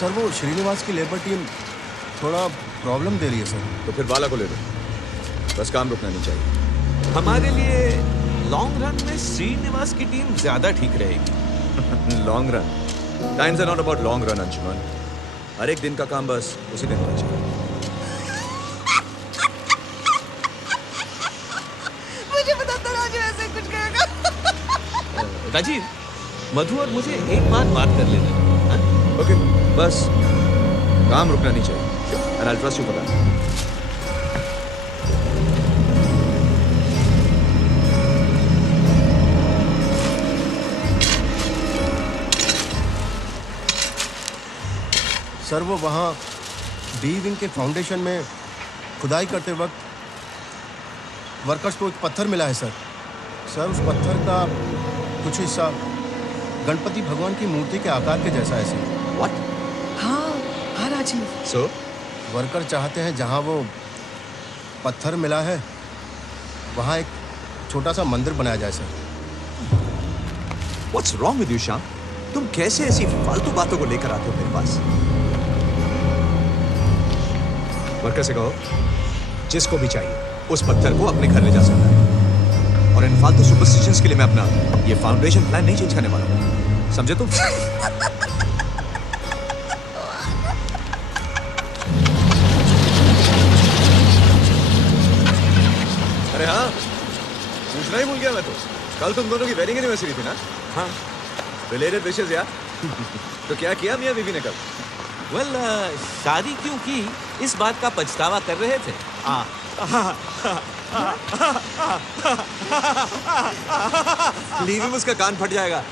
Sir वो श्रीनिवास की labour team थोड़ा प्रॉब्लम दे रही है सर। तो फिर बाला को ले लो, बस काम रुकना नहीं चाहिए। हमारे लिए लॉन्ग रन में श्रीनिवास की टीम ज्यादा ठीक रहेगी। Long run, times are not about long run Anshuman. हर एक दिन का काम बस उसी दिन होना चाहिए। मुझे पता था राजू ऐसे कुछ करेगा। राजीव, मधु और मुझे एक बात कर लेना। ओके, बस काम रुकना नहीं चाहिए। And I trust you for that. Sir वो वहाँ डी विंग के फाउंडेशन में खुदाई करते वक्त वर्कर्स को एक पत्थर मिला है सर। सर उस पत्थर का कुछ हिस्सा गणपति भगवान की मूर्ति के आकार के जैसा है सर। व्हाट? हाँ राजीव। सो वर्कर चाहते हैं जहाँ वो पत्थर मिला है वहाँ एक छोटा सा मंदिर बनाया जाए sir. What's wrong with you Shyam? तुम कैसे ऐसी फालतू बातों को लेकर आते हो मेरे पास? वर्कर से कहो जिसको भी चाहिए उस पत्थर को अपने घर ले जा सकता है। और इन फालतू सुपरस्टिशंस के लिए मैं अपना ये फाउंडेशन प्लान नहीं चेंज करने वाला हूं, समझे तुम? अरे हाँ, पूछना ही भूल गया मैं तो। कल तुम दोनों की वेडिंग एनिवर्सरी थी ना? हाँ। रिलेटेड विशेष यार। तो क्या किया मियां बीवी ने कल? वेल, शादी क्यों की इस बात का पछतावा कर रहे थे। लीव उसका कान फट जाएगा।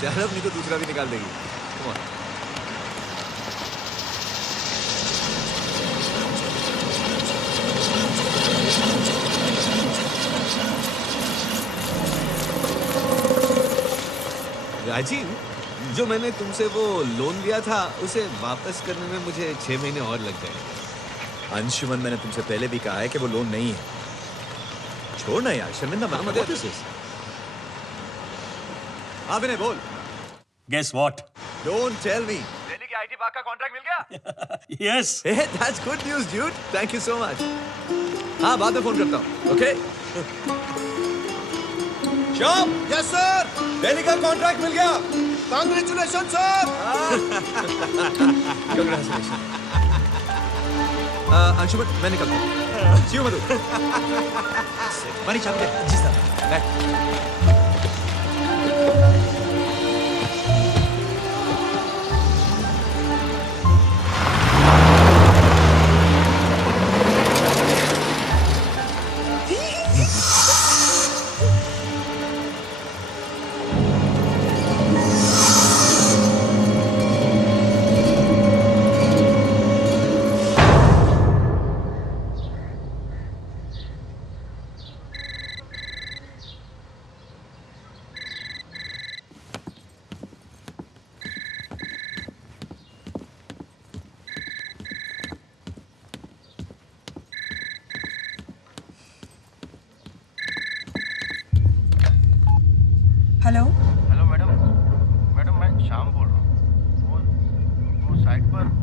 शराब नहीं तो दूसरा भी निकाल देगी। Come on. राजीव, जो मैंने तुमसे वो लोन लिया था उसे वापस करने में मुझे 6 महीने और लग गए। अंशुमन, मैंने तुमसे पहले भी कहा है कि वो लोन नहीं है। छोड़ना यार, शर्मिंदा मत कर। हाँ विनय बोल। Guess what? Don't tell me. Delhi के आईटी पार्क का कॉन्ट्रैक्ट मिल गया? Yes. Hey, that's good news, dude. Thank you so much. हाँ, बाद में फोन करता हूँ। Okay? Shyam. Yes sir. Delhi का कॉन्ट्रैक्ट मिल गया। Congratulation sir. Congratulations. अंशुमन, मैं निकलता हूँ। See you, Madhu. मनीष आप जी sir. Bye. Hello. Hello madam. Madam मैं श्याम बोल रहा हूँ। वो साइट पर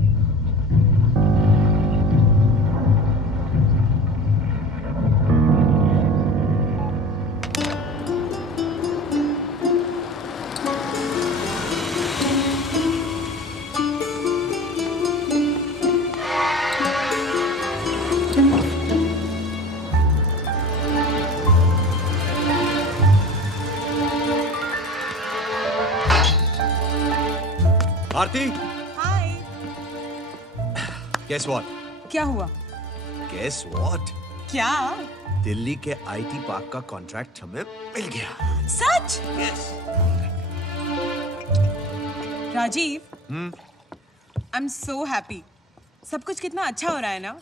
आरती। हाय। Guess what? क्या हुआ? Guess what? क्या? दिल्ली के आईटी पार्क का कॉन्ट्रैक्ट हमें मिल गया। सच? Yes. Rajiv, I am so happy. सब कुछ कितना अच्छा हो रहा है ना।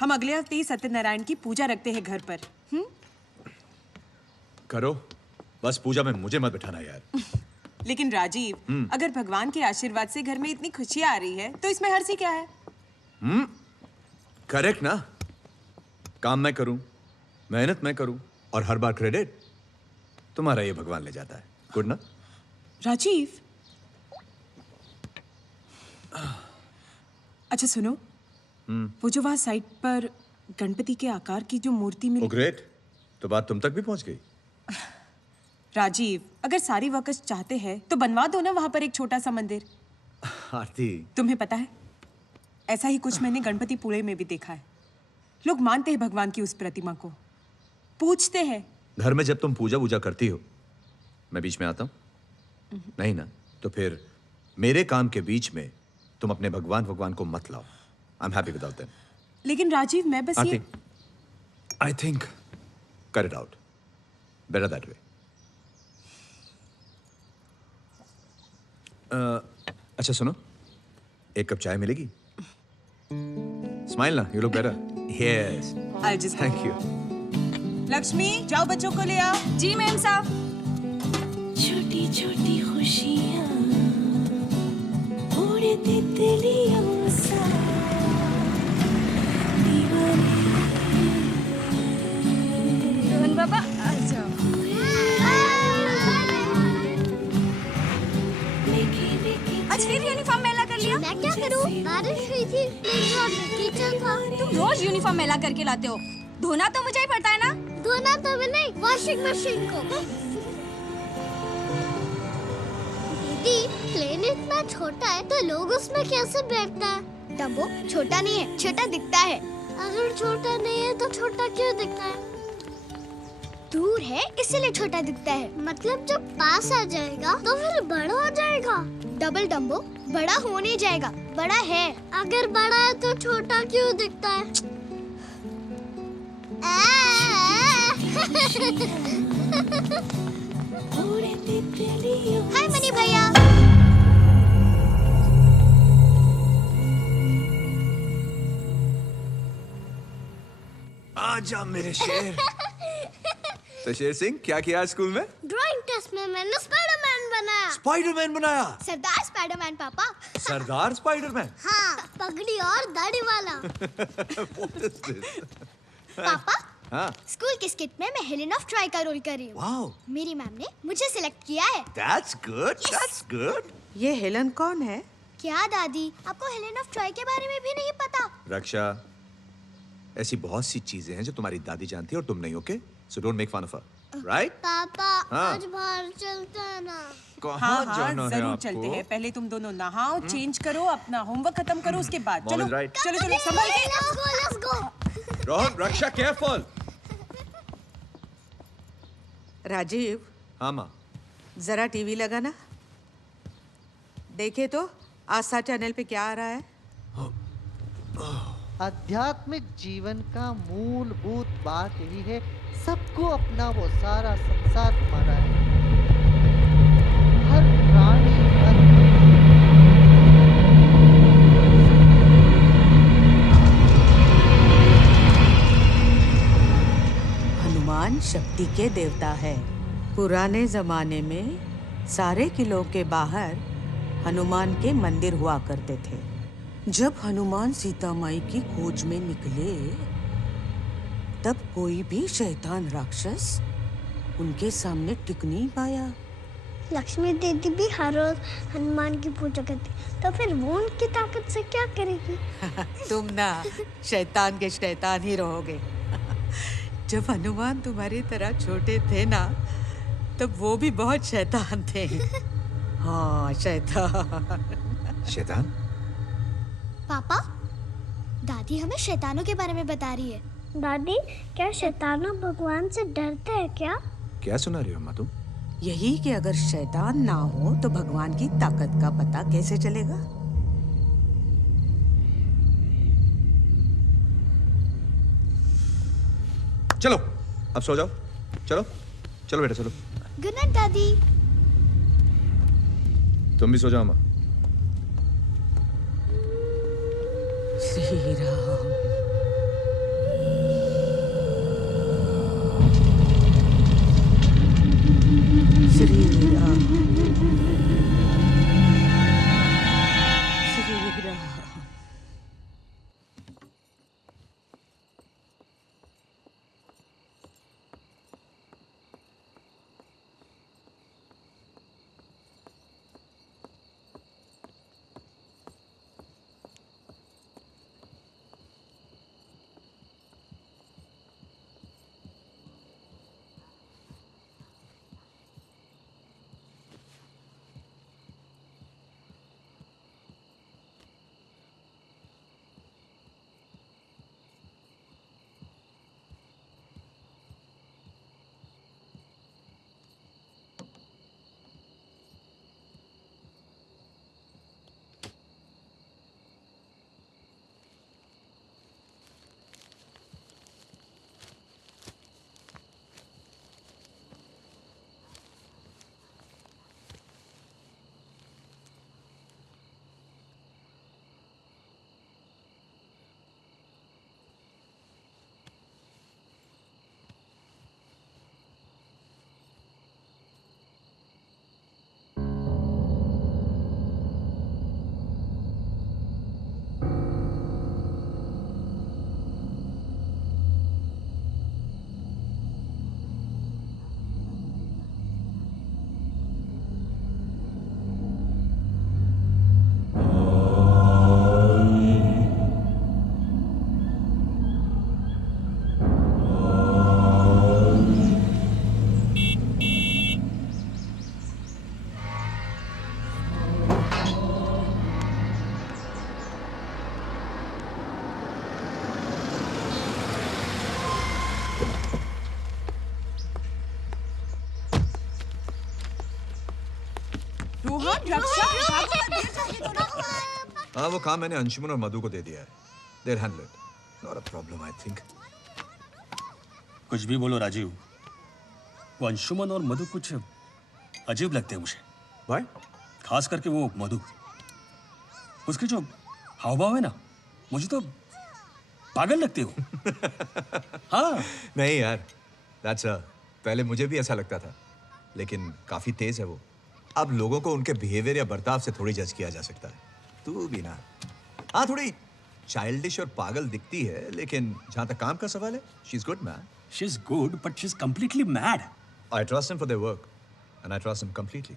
हम अगले हफ्ते ही सत्यनारायण की पूजा रखते हैं घर पर। करो, बस पूजा में मुझे मत बिठाना यार। लेकिन राजीव, अगर भगवान के आशीर्वाद से घर में इतनी खुशियां आ रही है तो इसमें हर्जी क्या है? करेक्ट ना? काम मैं करूं, मेहनत मैं करूं और हर बार क्रेडिट तुम्हारा ये भगवान ले जाता है। गुड ना? राजीव, अच्छा सुनो, वो जो वहाँ साइट पर गणपति के आकार की जो मूर्ति ओ मिली। ग्रेट, तो बात तुम तक भी पहुंच गई। राजीव, अगर सारी वर्कर्स चाहते हैं तो बनवा दो ना वहाँ पर एक छोटा सा मंदिर। आरती, तुम्हें पता है, ऐसा ही कुछ मैंने गणपतिपुळे में भी देखा है। लोग मानते हैं भगवान की उस प्रतिमा को, पूछते हैं। घर में जब तुम पूजा वूजा करती हो, मैं बीच में आता हूं? नहीं ना, तो फिर मेरे काम के बीच में तुम अपने भगवान को मत लाओ। I am happy without them. लेकिन राजीव, मैं बस ये। I think cut it out, better that way. अच्छा सुनो, एक कप चाय मिलेगी? स्माइल ना, you look better. Yes, I'll just go. Thank you. Lakshmi, जाओ बच्चों को ले आओ। जी मैम साहब। छोटी छोटी खुशियाँ उड़े तितलियों सा दीवाने रोहन बाबा आ जाओ। आज फिर यूनिफॉर्म मैला कर लिया। मैं क्या करूं? बारिश हुई थी, कीचड़ था। तुम रोज यूनिफॉर्म मैला करके लाते हो, धोना तो मुझे ही पड़ता है ना। धोना तो मैं नहीं, वॉशिंग मशीन को। दीदी, प्लेन इतना छोटा है तो लोग उसमें कैसे बैठता है? डब्बो छोटा नहीं है, छोटा दिखता है। अगर छोटा नहीं है तो छोटा क्यों दिखता है? दूर है इसलिए छोटा दिखता है। मतलब जब पास आ जाएगा तो फिर बड़ा हो जाएगा। डबल डम्बो बड़ा हो नहीं जाएगा, बड़ा है। अगर बड़ा है तो छोटा क्यों दिखता है? हाय मनी भैया। आजा मेरे शेर। तो शेर सिंह, क्या किया आज स्कूल में? ड्राइंग टेस्ट में मैंने स्पाइडरमैन बनाया। स्पाइडरमैन बनाया। सरदार स्पाइडरमैन पापा। सरदार स्पाइडरमैन। हाँ, पगड़ी और दाढ़ी वाला। What is this? पापा, हाँ, स्कूल की स्किट में मैं हेलेन ऑफ ट्राई का रोल कर रही हूँ। wow, मेरी मैम ने मुझे सिलेक्ट किया है। that's good, that's good. ये हेलन कौन है? क्या दादी, आपको हेलेन ऑफ ट्राई के बारे में भी नहीं पता? रक्षा, ऐसी बहुत सी चीजें हैं जो तुम्हारी दादी जानती है और तुम नहीं, okay? So don't make fun of her, right? पापा, हाँ। आज बाहर चलते हैं ना। हाँ कहाँ हाँ, जाना है जरूर आपको? चलते हैं। पहले तुम दोनों नहाओ, चेंज करो, अपना होमवर्क खत्म करो, उसके बाद Mom चलो is right. चलो चलो संभल के। Let's go. Rohan, Raksha, careful. Rajiv, हाँ माँ, जरा टीवी लगाना। देखे तो आस्था चैनल पे क्या आ रहा है? आध्यात्मिक जीवन का मूलभूत बात यही है, सबको अपना वो सारा संसार तुम्हारा है। हर प्राणी, हर हनुमान शक्ति के देवता है। पुराने जमाने में सारे किलों के बाहर हनुमान के मंदिर हुआ करते थे। जब हनुमान सीता माई की खोज में निकले, तब कोई भी शैतान राक्षस उनके सामने टिक नहीं पाया। लक्ष्मी दीदी भी हर रोज हनुमान की पूजा करती, तो फिर वो उनकी ताकत से क्या करेगी? तुम ना शैतान के शैतान ही रहोगे। जब हनुमान तुम्हारी तरह छोटे थे ना, तब वो भी बहुत शैतान थे। हाँ, शैतान। शैतान? पापा, दादी हमें शैतानों के बारे में बता रही है। दादी, क्या शैतानों भगवान से डरते हैं क्या? क्या सुना रही हो अम्मा तुम? यही कि अगर शैतान ना हो तो भगवान की ताकत का पता कैसे चलेगा? चलो, अब सो जाओ। चलो, चलो बेटा चलो। गुड नाइट दादी। तुम भी सो जाओ अम्मा। श्री राम। श्री राम। श्री राम। रक्षा, भागो मत, गिर जाओगे दोनों। हाँ, वो काम मैंने अंशुमन और मधु को दे दिया है. They'll handle it. Not a problem, I think. कुछ भी बोलो राजीव, वो अंशुमन और मधु कुछ अजीब लगते हैं मुझे. Why? खास करके वो मधु, उसके जो हाव भाव है ना, मुझे तो पागल लगते हो. हाँ. नहीं यार, पहले मुझे भी ऐसा लगता था, लेकिन काफी तेज है वो. अब लोगों को उनके बिहेवियर या बर्ताव से थोड़ी जज किया जा सकता है. तू भी ना. हाँ, थोड़ी चाइल्डिश और पागल दिखती है, लेकिन जहां तक काम का सवाल है, she is good man. She is good, but she's completely mad. I trust them for their work, and I trust them completely.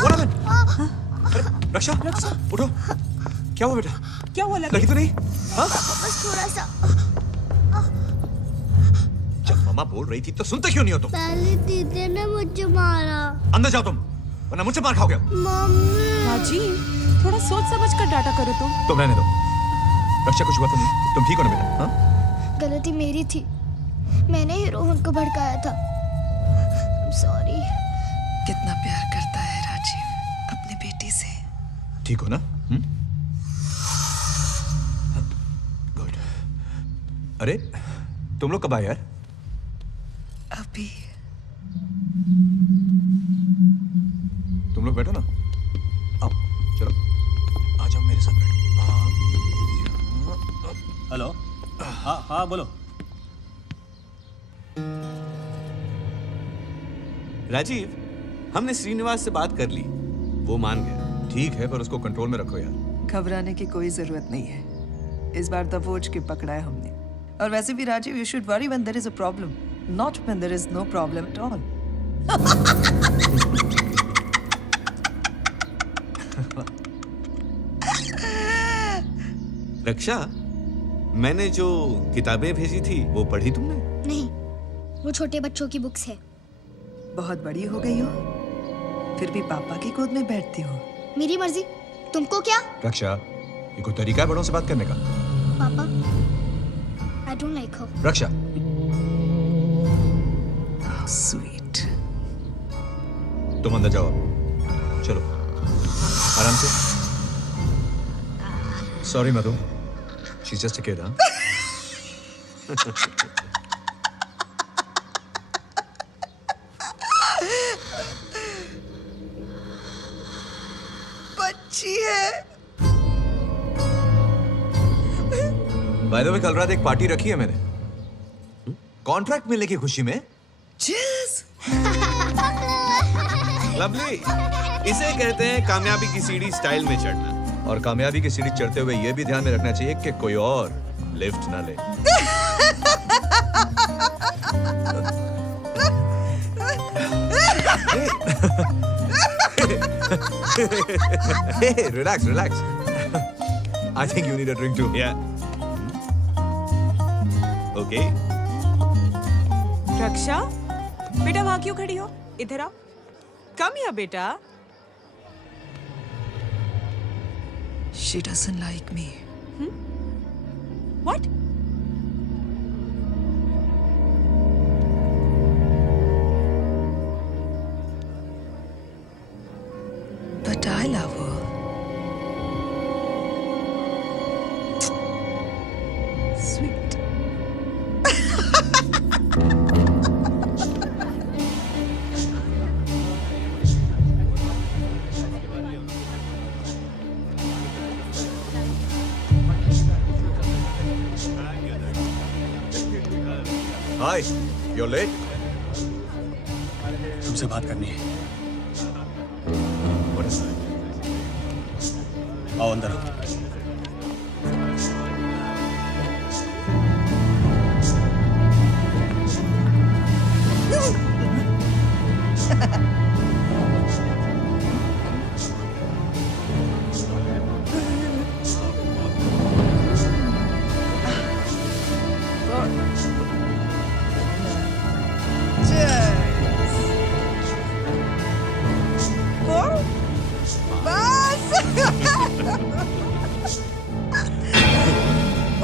What happened? अरे, रक्षा, उठो. क्या हुआ बेटा? क्या हुआ लगे? लगी तो नहीं? हाँ? बस थोड़ा सा। जब मम्मा बोल रही थी तो सुनते क्यों नहीं हो तुम? पहले दीदी ने मुझे मारा। अंदर जाओ तुम, वरना मुझसे मार खाओगे. मम्मी। राजीव, थोड़ा सोच समझ कर डाटा करो तुम. तुम रहने दो. रक्षा, कुछ हुआ तो नहीं? तुम ठीक हो ना बेटा? हाँ? गलती मेरी थी, मैंने ही रोहन को भड़काया था. सॉरी. कितना प्यार करता है राजीव अपने बेटी से. ठीक हो ना? गुड. अरे, तुम लोग कब आए यार? अभी. तुम लोग बैठो ना. आओ, चलो. आ जाओ मेरे साथ बैठो. हेलो. हाँ हाँ बोलो. राजीव, हमने श्रीनिवास से बात कर ली, वो मान गया. ठीक है, पर उसको कंट्रोल में रखो यार. घबराने की कोई जरूरत नहीं है. इस बार दबोच के पकड़ा है हमने. और वैसे भी Rajiv, you should worry when there is a problem, not when there is no problem at all. Raksha, मैंने जो किताबें भेजी थी वो पढ़ी तुमने? नहीं, वो छोटे बच्चों की बुक्स है. बहुत बड़ी हो गई हो, फिर भी पापा की गोद में बैठती हो. मेरी मर्जी, तुमको क्या? रक्षा, ये कोई तरीका है बड़ों से बात करने का? पापा, I don't like her. Raksha, sweet. तुम अंदर जाओ. चलो, आराम से. Sorry Madhu, she just a kid. हाँ? बच्ची है. बाय द वे, कल रात एक पार्टी रखी है मैंने, कॉन्ट्रैक्ट मिलने की खुशी में. Cheers. लवली, इसे कहते हैं कामयाबी की सीढ़ी स्टाइल में चढ़ना. और कामयाबी की सीढ़ी चढ़ते हुए ये भी ध्यान में रखना चाहिए कि कोई और लिफ्ट ना ले. Hey, relax. I think you need a drink too. Yeah. Okay. रक्षा, बेटा वहाँ क्यों खड़ी हो? इधर आओ. कम या बेटा. She doesn't like me. What? But I love her. Sweet. Hi, you're late. तुमसे बात करनी है. What is that? आओ अंदर आओ.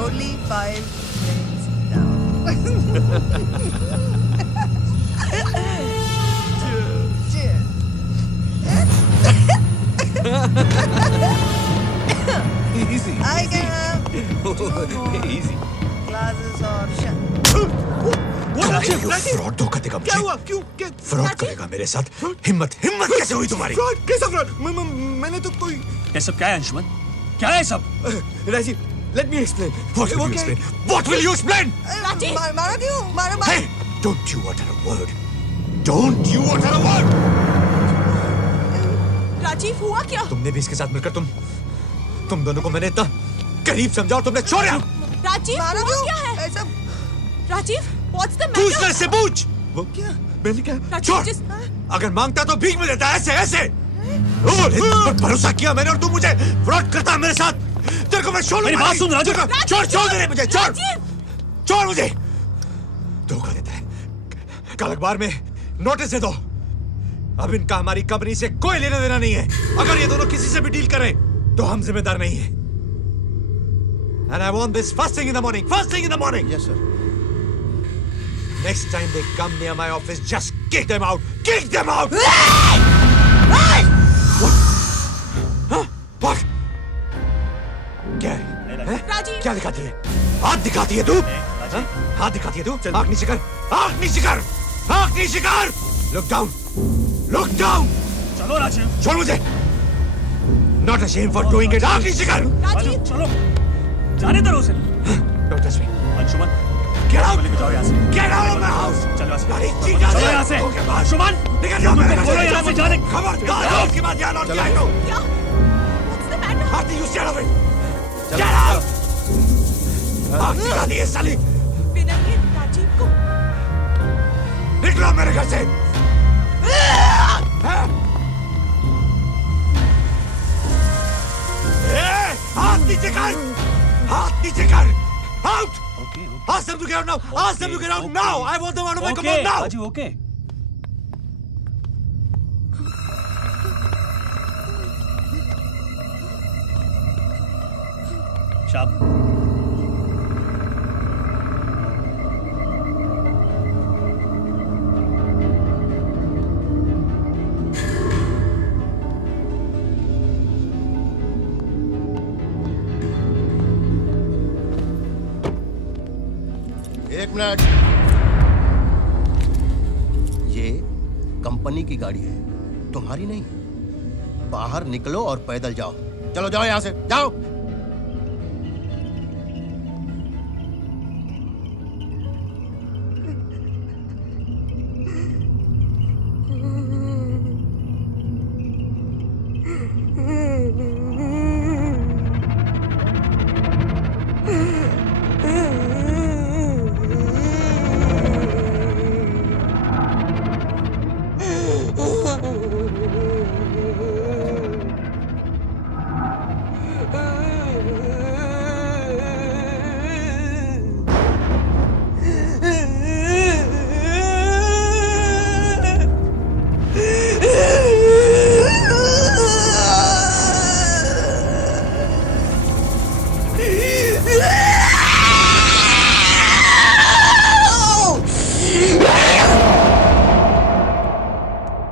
Only 5 minutes down. Easy. I can Easy. classes are shut. Fraud धोखा देगा क्या मुझे हुआ? क्यों? क्या? फ्रॉड करेगा मेरे साथ हिम्मत हिम्मत कैसे हुई तुम्हारी फ्रॉड? कैसा फ्रॉड? मैंने तो कोई ये सब क्या है अंशुमन? क्या है सब? Rajiv, let me explain. What will you explain? What will you explain? Rajiv! मारा क्यों? मारा Hey, don't you utter a word. Don't you utter a word. Rajiv हुआ क्या? तुमने भी इसके साथ मिलकर तुम दोनों को मैंने इतना करीब समझा और तुमने छोड़ा। राजीव मारा हुआ क्यों? क्या है? ऐसा राजीव, what's the पूछ matter? ले से पूछ। वो क्या? मैंने क्या? राजीव, छोड़। just अगर मांगता तो भीख में देता ऐसे ऐसे। पर भरोसा किया मैंने और तू मुझे फ्रॉड करता मेरे साथ। तेरे को मैं छोड़ मेरी बात सुन राजू। छोड़ दे मुझे छोड़ राजीव! छोड़ मुझे। धोखा देता है। कल अखबार में नोटिस दे दो। अब इनका हमारी कंपनी से कोई लेना देना नहीं है। अगर ये दोनों किसी से भी डील करें तो हम जिम्मेदार नहीं है। And I want this first thing in the morning. First thing in the morning. Yes, sir. Next time they come near my office, just kick them out. Kick them out. What? Huh? What? क्या है? हैं? राजीव! क्या दिखाती है? हाथ दिखाती है तू? हाँ? हाथ दिखाती है तू? आँख नीचे कर. आँख नीचे कर. आँख नीचे कर. Look down. Look down. चलो राजीव। छोड़ मुझे. Not ashamed for doing it. आँख नीचे कर. राजीव चलो। जाने दो उसे। Don't touch me. Anshuman Get out. निकल जाओ यहाँ से। Get out of my house. चलो यहाँ से। गाड़ी चीज़ आ चलो जाए. यहाँ से। ओके, बाहर. अंशुमन निकल जाओ मेरे घर से. बोलो यहाँ से जाने। खबरदार इसके बाद यहाँ लौट के आए तो. क्या? What's the matter? Arti, you stay away. Get out. आँख दिखा दी है साली. बिना ये राजीव को निकलो मेरे घर से. हाथ नीचे कर. हाथ नीचे कर. Out. Ask them to get out now. Ask them to get out now. I want them out of my compound now. Rajiv okay. शाब एक मिनट। ये कंपनी की गाड़ी है, तुम्हारी नहीं। बाहर निकलो और पैदल जाओ। चलो जाओ यहां से, जाओ।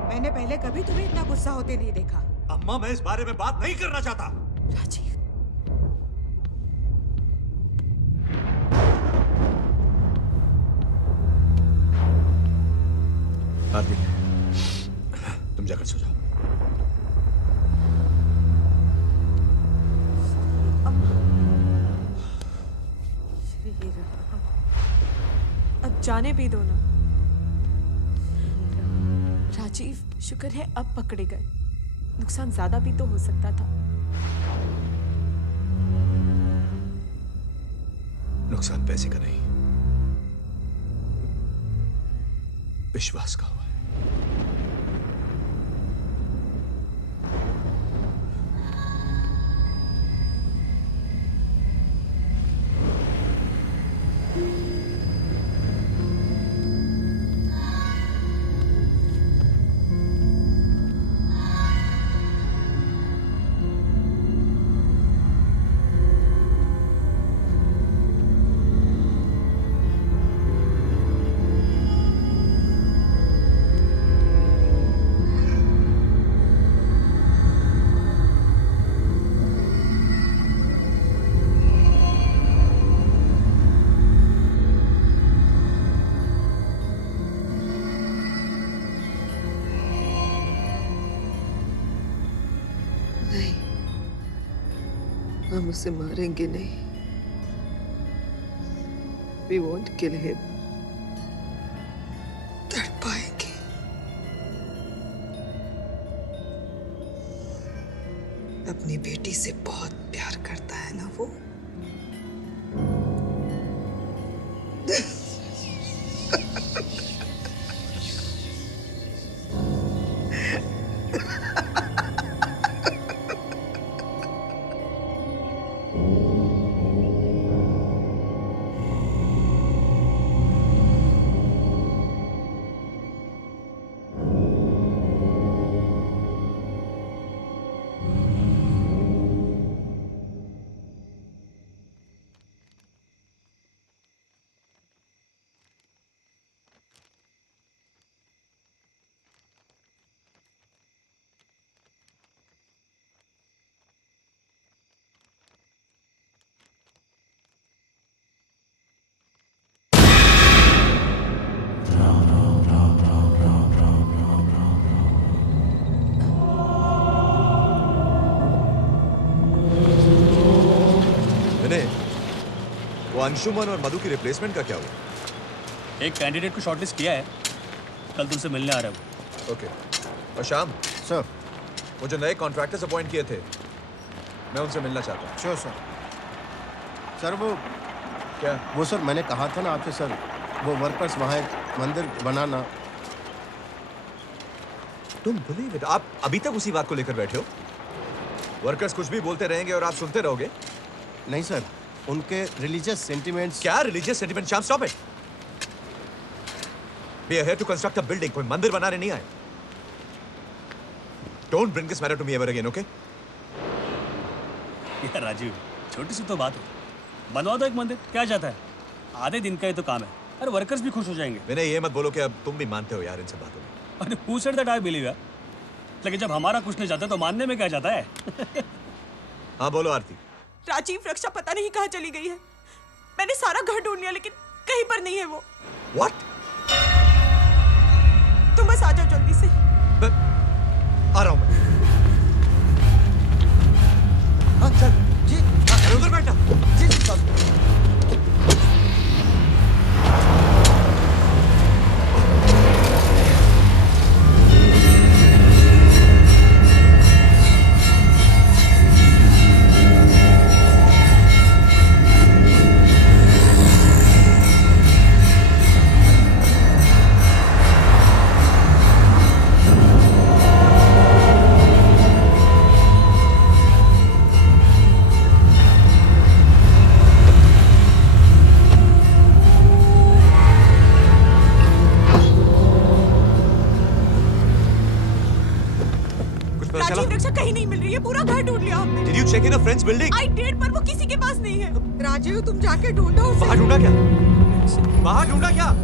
मैंने पहले कभी तुम्हें इतना गुस्सा होते नहीं देखा। अम्मा, मैं इस बारे में बात नहीं करना चाहता। राजीव, आरती, तुम जाकर सो जाओ। अब जाने भी दो ना। राजीव, शुक्र है अब पकड़े गए। नुकसान ज्यादा भी तो हो सकता था। नुकसान पैसे का नहीं, विश्वास का हुआ है। हम उसे मारेंगे नहीं। We won't kill him. तड़पाएंगे। अपनी बेटी से बहुत प्यार करता है ना वो। वो अंशुमन और मधु की रिप्लेसमेंट का क्या हुआ? एक कैंडिडेट को शॉर्टलिस्ट किया है, कल तुमसे मिलने आ रहा है। ओके। और शाम सर। वो जो नए कॉन्ट्रैक्टर्स अपॉइंट किए थे, मैं उनसे मिलना चाहता हूँ। Sure sir. सर वो क्या? वो सर मैंने कहा था ना आपसे सर, वो वर्कर्स वहाँ एक मंदिर बनाना। तुम बिलीव इट, आप अभी तक उसी बात को लेकर बैठे हो? वर्कर्स कुछ भी बोलते रहेंगे और आप सुनते रहोगे? नहीं सर, उनके रिलीजियस सेंटिमेंट्स। क्या रिलीजियस सेंटिमेंट? शाम stop it. We are here to construct a building, कोई मंदिर बनाने नहीं आए। Don't bring this matter to me ever again, okay? यार राजीव, छोटी सी तो बात है, बनवा दो एक मंदिर, क्या जाता है? आधे दिन का ही तो काम है, अरे वर्कर्स भी खुश हो जाएंगे। मैंने ये मत बोलो कि अब तुम भी मानते हो यार इन सब बातों में। अरे who said that I believe यार? लेकिन जब हमारा कुछ नहीं जाता तो मानने में क्या जाता है? हाँ बोलो आरती। राजीव, रक्षा पता नहीं कहाँ चली गई है। मैंने सारा घर ढूंढ लिया लेकिन कहीं पर नहीं है वो। What? तुम बस आ जाओ जल्दी से। आ रहा हूँ मैं। हाँ चल। जी। अरे उधर बैठना। जी चल। राजीव, रक्षा कहीं नहीं मिल रही है, पूरा घर ढूंढ लिया हमने। Did you check in a friend's building? I did, पर वो किसी के पास नहीं है। राजीव, तुम जाके ढूंढो उसे। बाहर ढूंढा क्या? बाहर ढूंढा क्या?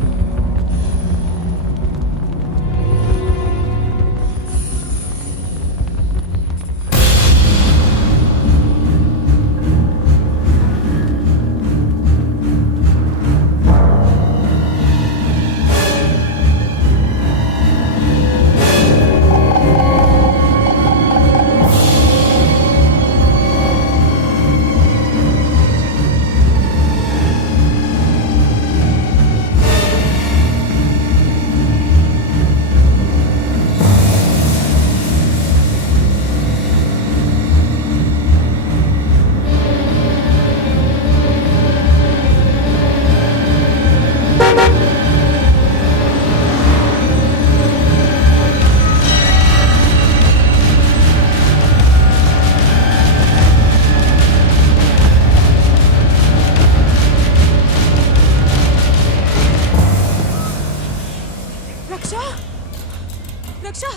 रक्षा, रक्षा,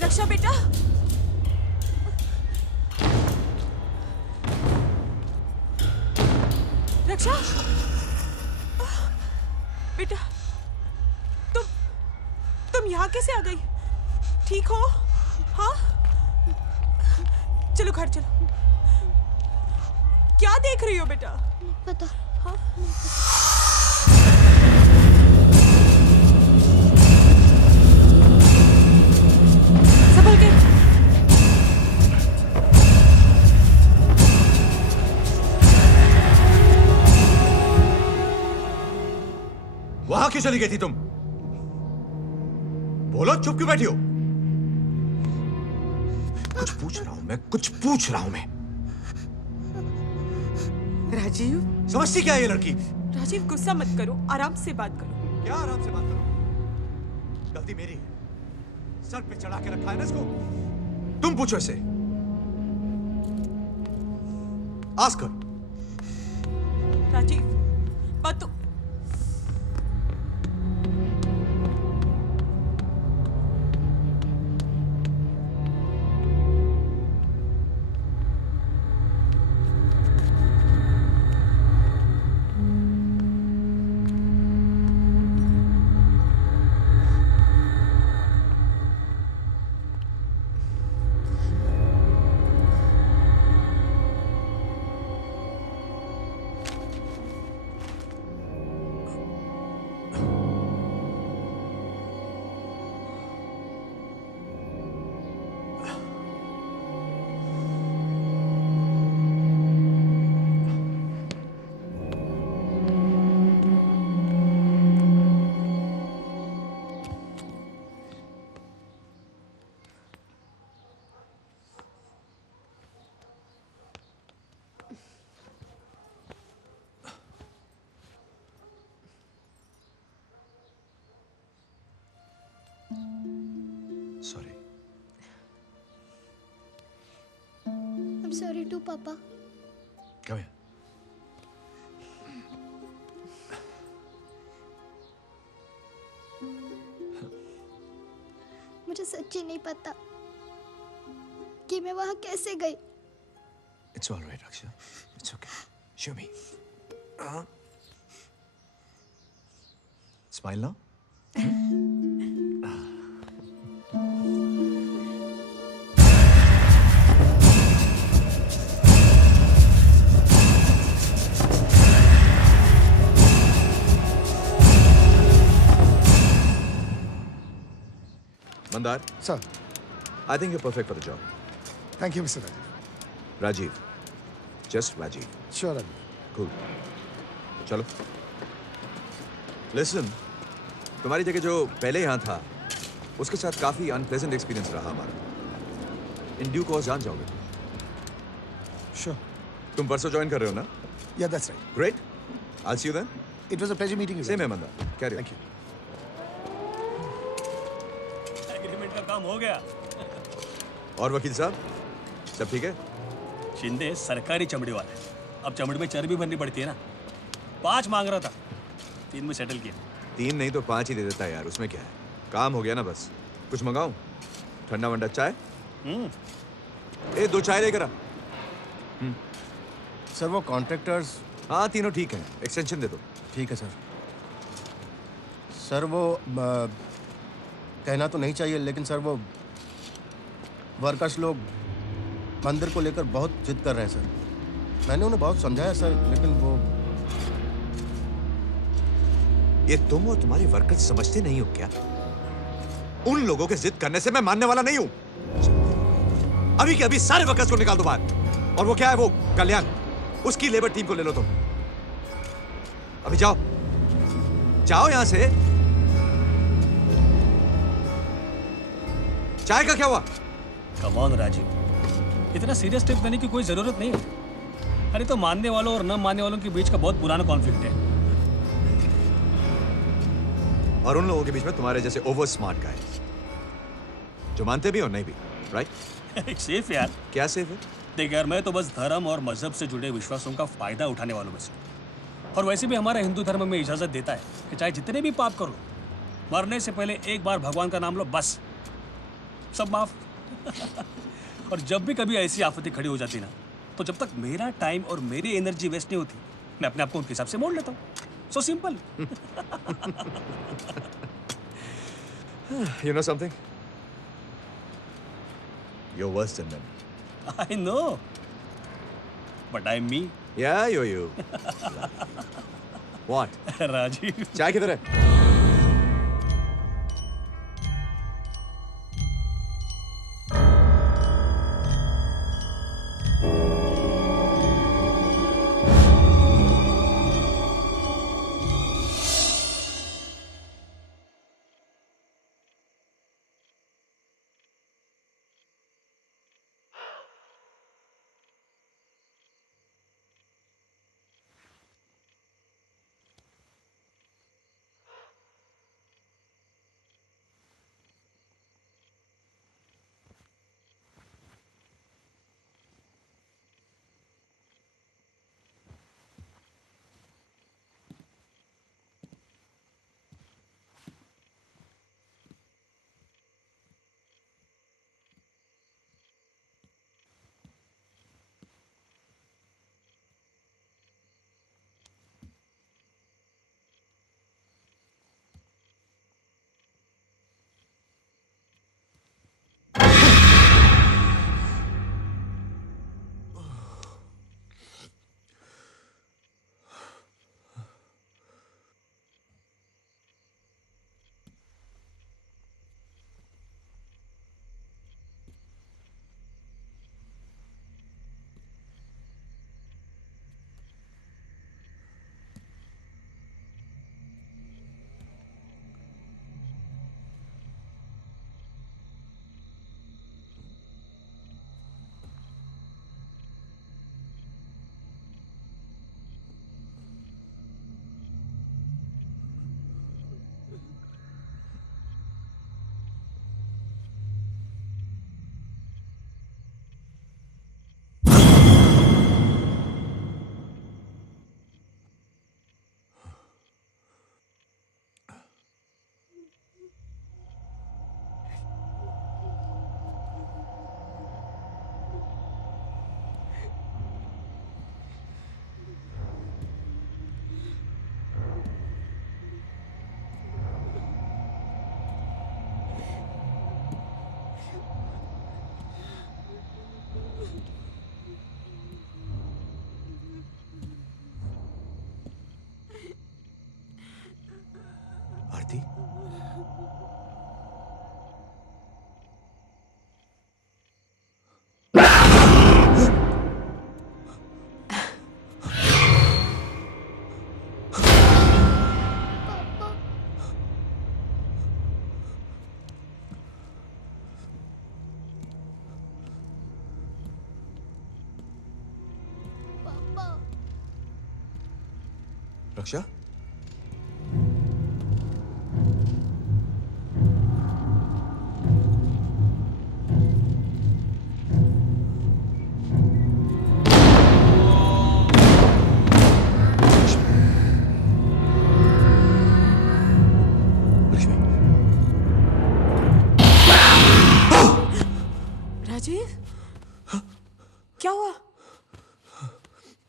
रक्षा बेटा, रक्षा, बेटा, तुम यहाँ कैसे आ गई? ठीक हो? हाँ? चलो घर चलो। क्या देख रही हो बेटा? पता। हाँ? संभल के। क्यों चली गई थी तुम? बोलो, चुप क्यों बैठी हो? कुछ पूछ रहा हूं मैं, कुछ पूछ रहा हूं मैं। राजीव, समझती क्या है ये लड़की? राजीव गुस्सा मत करो, आराम से बात करो। क्या आराम से बात करो? गलती मेरी है, सर पे चढ़ा के रखा है ना इसको। तुम पूछो इसे, आस्क कर। राजीव, बात तो सॉरी। I'm sorry too, पापा। Come here. मुझे सच्ची नहीं पता कि मैं वहां कैसे गई। It's all right, Raksha. It's okay. Show me. Smile now. Mandar, sir, I think you're perfect for the job. Thank you mister Rajiv. Rajiv. Just Rajiv. Sure Rajiv. Cool. चलो। Listen, तुम्हारी जगह जो पहले यहाँ था, उसके साथ काफी अनप्लेजेंट एक्सपीरियंस रहा हमारा। इन ड्यू कोर्स जान जाओगे। श्योर। तुम परसों ज्वाइन कर रहे हो ना? या that's right. Great. I'll see you then. It was a pleasure meeting you. Same है मंदा। Carry on. Thank you. Agreement का काम हो गया। और वकील साहब, सब ठीक है? शिंदे सरकारी चमड़ी वाला है, अब चमड़ी में चर्बी भरनी पड़ती है ना। 5 मांग रहा था, 3 में सेटल किया। 3 नहीं तो 5 ही दे देता है यार, उसमें क्या है? काम हो गया ना बस। कुछ मंगाऊं? ठंडा वंडा चाय? ए 2 चाय लेकर आ। सर वो कॉन्ट्रैक्टर्स। हाँ तीनों ठीक हैं, एक्सटेंशन दे दो। ठीक है सर। सर वो कहना तो नहीं चाहिए लेकिन सर वो वर्कर्स लोग मंदिर को लेकर बहुत जिद कर रहे हैं सर। मैंने उन्हें बहुत समझाया सर, लेकिन वो ये तुम और तुम्हारे वर्कर्स समझते नहीं हो क्या? उन लोगों के जिद करने से मैं मानने वाला नहीं हूं। अभी के अभी सारे वर्कर्स को निकाल दो बाहर। और वो क्या है, वो कल्याण, उसकी लेबर टीम को ले लो तुम। अभी जाओ, जाओ यहां से। चाय का क्या हुआ? कम ऑन राजीव, इतना सीरियस स्टेप लेने की कोई जरूरत नहीं है। अरे तो मानने वालों और न मानने वालों के बीच का बहुत पुराना कॉन्फ्लिक्ट है। और उन लोगों के बीच में तुम्हारे जैसे ओवर स्मार्ट गाय जो मानते भी और नहीं भी, राइट? सेफ यार। क्या सेफ है? देख यार, मैं तो बस धर्म और मजहब से जुड़े विश्वासों का फायदा उठाने वालों में से। और वैसे भी हमारा हिंदू धर्म में इजाजत देता है कि चाहे जितने भी पाप करो, मरने से पहले एक बार भगवान का नाम लो, बस सब माफ। और जब भी कभी ऐसी आफतें खड़ी हो जाती ना, तो जब तक मेरा टाइम और मेरी एनर्जी वेस्ट नहीं होती, मैं अपने आप को उनके हिसाब से मोड़ लेता हूँ। So simple. You know something? You're worse than them. I know, but I'm me. Yeah, you. What? Rajiv, चाय किधर है? रक्षा? राजीव, क्या हुआ?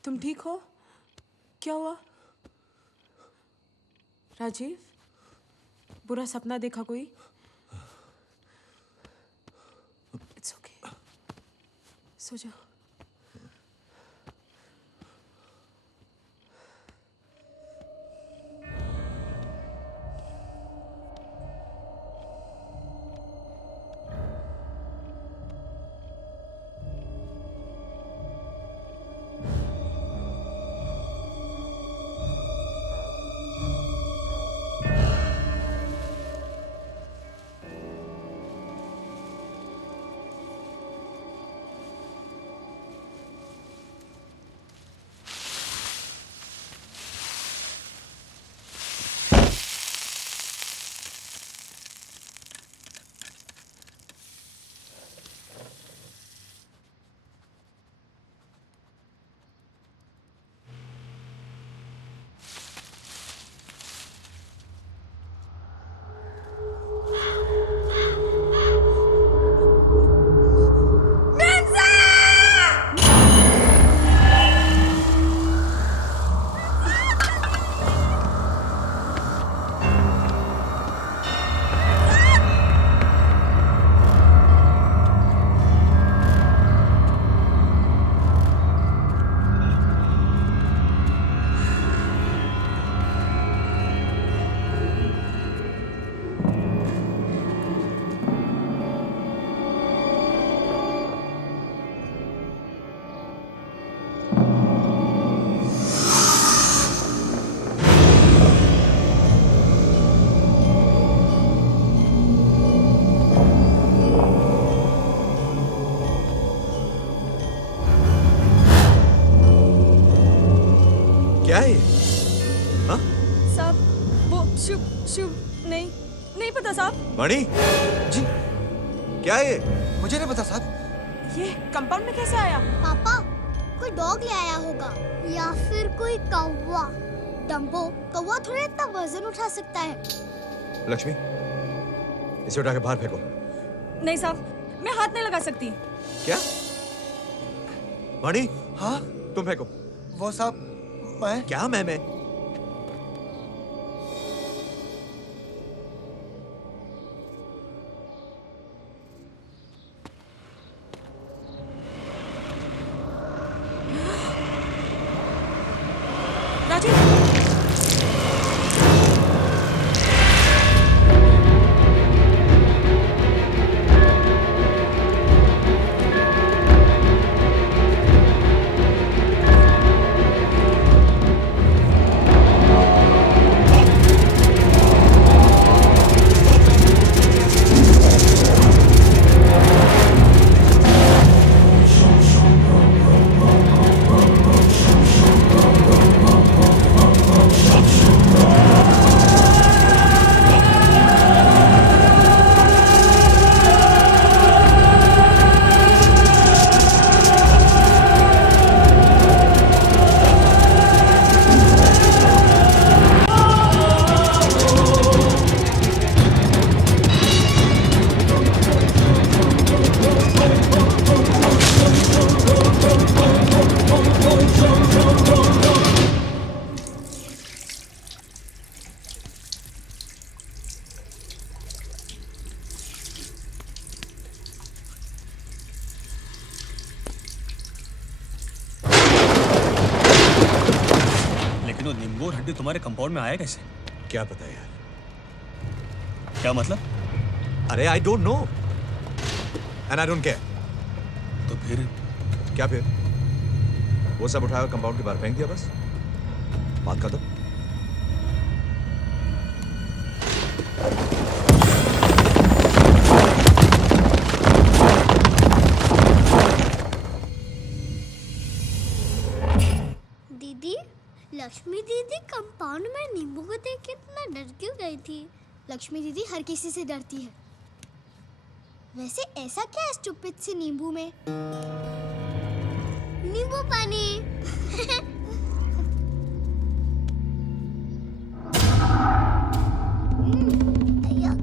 तुम ठीक हो? क्या हुआ? राजीव, बुरा सपना देखा कोई? इट्स ओके, सो जाओ। क्या है ये? हाँ? साहब, वो शुभ शुभ नहीं पता साहब। मणि जी, क्या है ये? मुझे नहीं पता साहब। ये कंपाउंड में कैसे आया? पापा, कोई डॉग ले आया होगा या फिर कोई कौवा। डम्बो, कौवा थोड़ा इतना वजन उठा सकता है। लक्ष्मी, इसे उठा के बाहर फेंको। नहीं साहब, मैं हाथ नहीं लगा सकती। क्या? मणि, हाँ? तुम फेंको। वो साहब, मैं? क्या मैं? राजीव, लेकिन वो निम्बोर हड्डी तुम्हारे कंपाउंड में आया कैसे? क्या पता यार। क्या मतलब? अरे I don't know and I don't care. तो फिर क्या फिर? वो सब उठाया कंपाउंड के बाहर फेंक दिया, बस बात खत्म। दीदी, लक्ष्मी दीदी कंपाउंड में नींबू को देख के इतना डर क्यों गई थी? लक्ष्मी दीदी हर किसी से डरती है। वैसे ऐसा क्या है स्टूपिड सी नींबू में? नींबू पानी। yuck.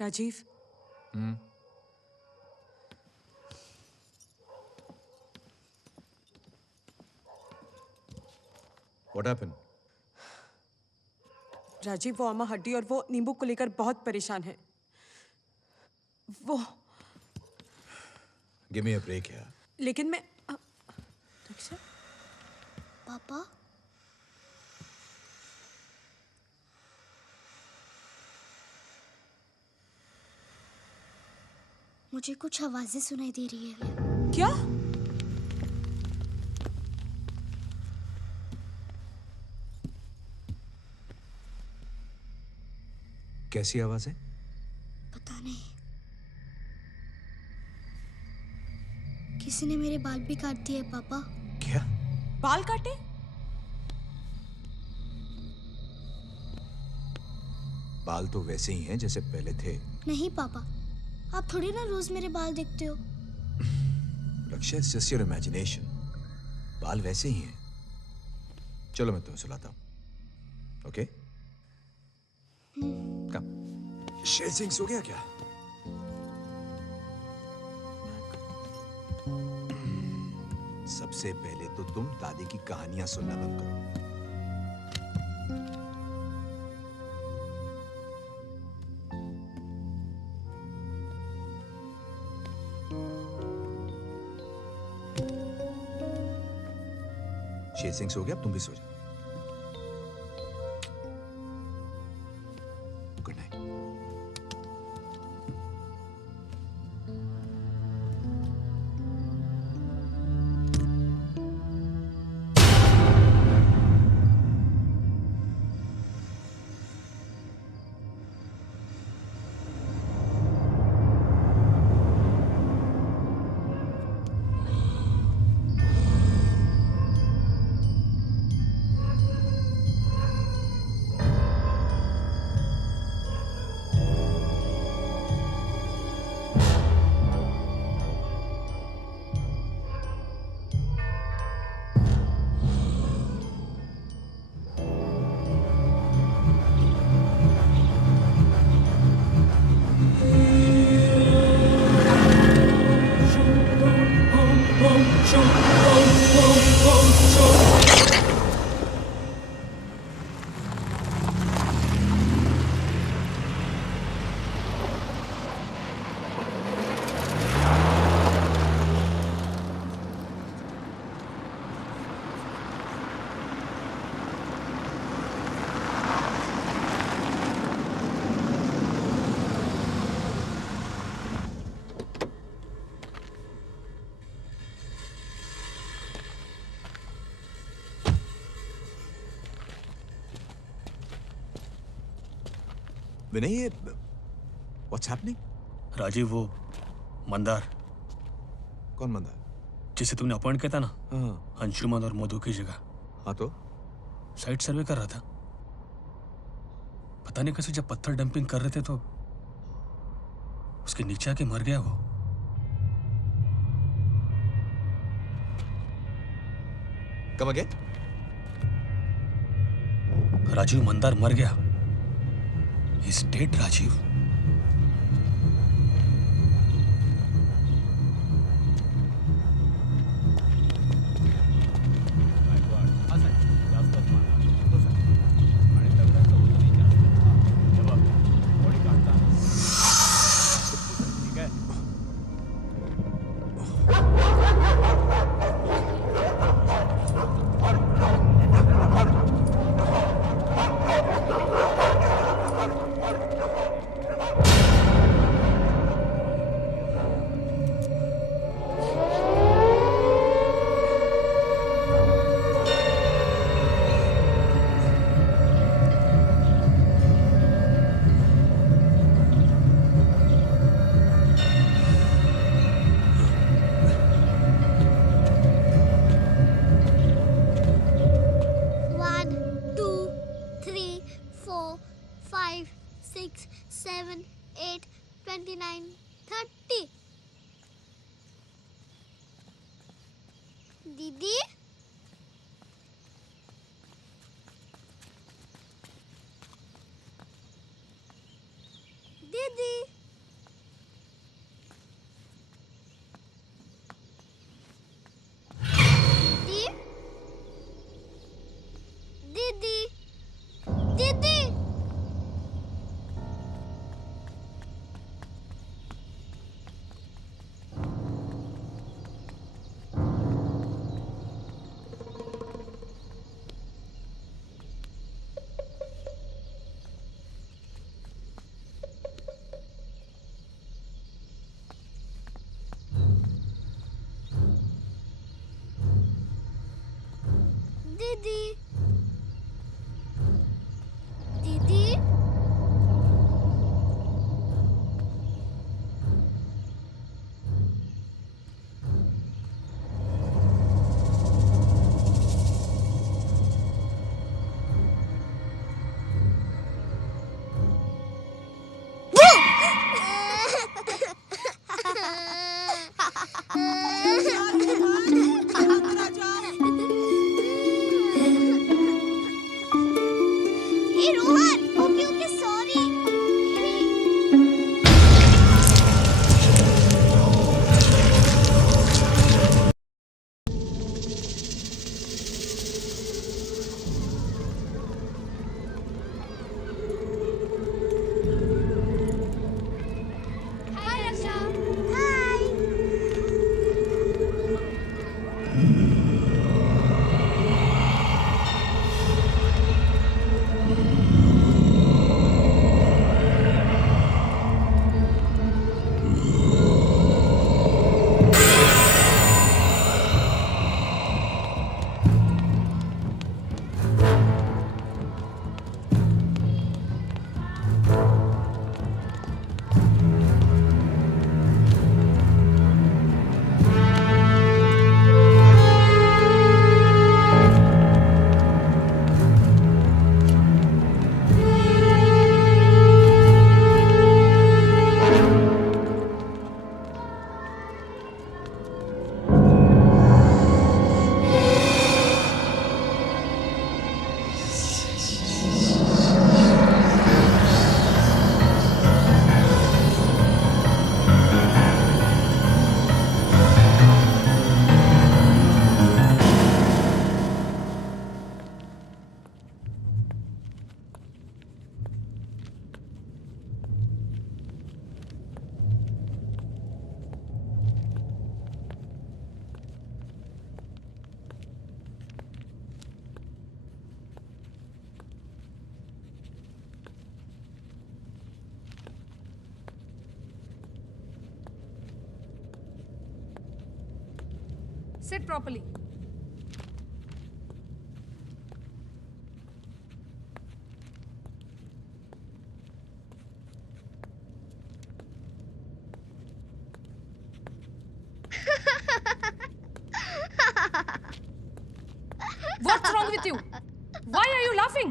Rajiv, What happened? Rajiv वो अम्मा हड्डी और वो नींबू को लेकर बहुत परेशान है। वो Give me a break यार। लेकिन मैं रक्षा? पापा मुझे कुछ आवाजें सुनाई दे रही है। क्या? कैसी आवाज है? पता नहीं, किसी ने मेरे बाल भी काट दिए पापा। क्या? बाल काटे? बाल तो वैसे ही हैं जैसे पहले थे। नहीं पापा, आप थोड़ी ना रोज मेरे बाल देखते हो। लक्ष्य, it's just your imagination। बाल वैसे ही हैं। चलो मैं तुम्हें सुलाता हूँ। ओके? कम। शेर सिंह सो गया क्या? सबसे पहले तो तुम दादी की कहानियां सुनना बंद करो। शेर सिंह सो गया, अब तुम भी सो जाओ। Good night. विनय, ये व्हाट्स हैपनिंग? राजीव, वो मंदार, कौन मंदार? जिसे तुमने अपॉइंट किया था ना, हाँ अंशुमन और मधु की जगह, हाँ, तो साइट सर्वे कर रहा था। पता नहीं कैसे जब पत्थर डंपिंग कर रहे थे तो उसके नीचे आके मर गया वो। Come again? राजीव, मंदार मर गया। Is dead Rajiv. दीदी, दीदी, दीदी, दीदी, दीदी। दीदी, दीदी, ए Rohan, okay okay sorry. Hi Raksha. Hi. Sit properly. Why are you laughing?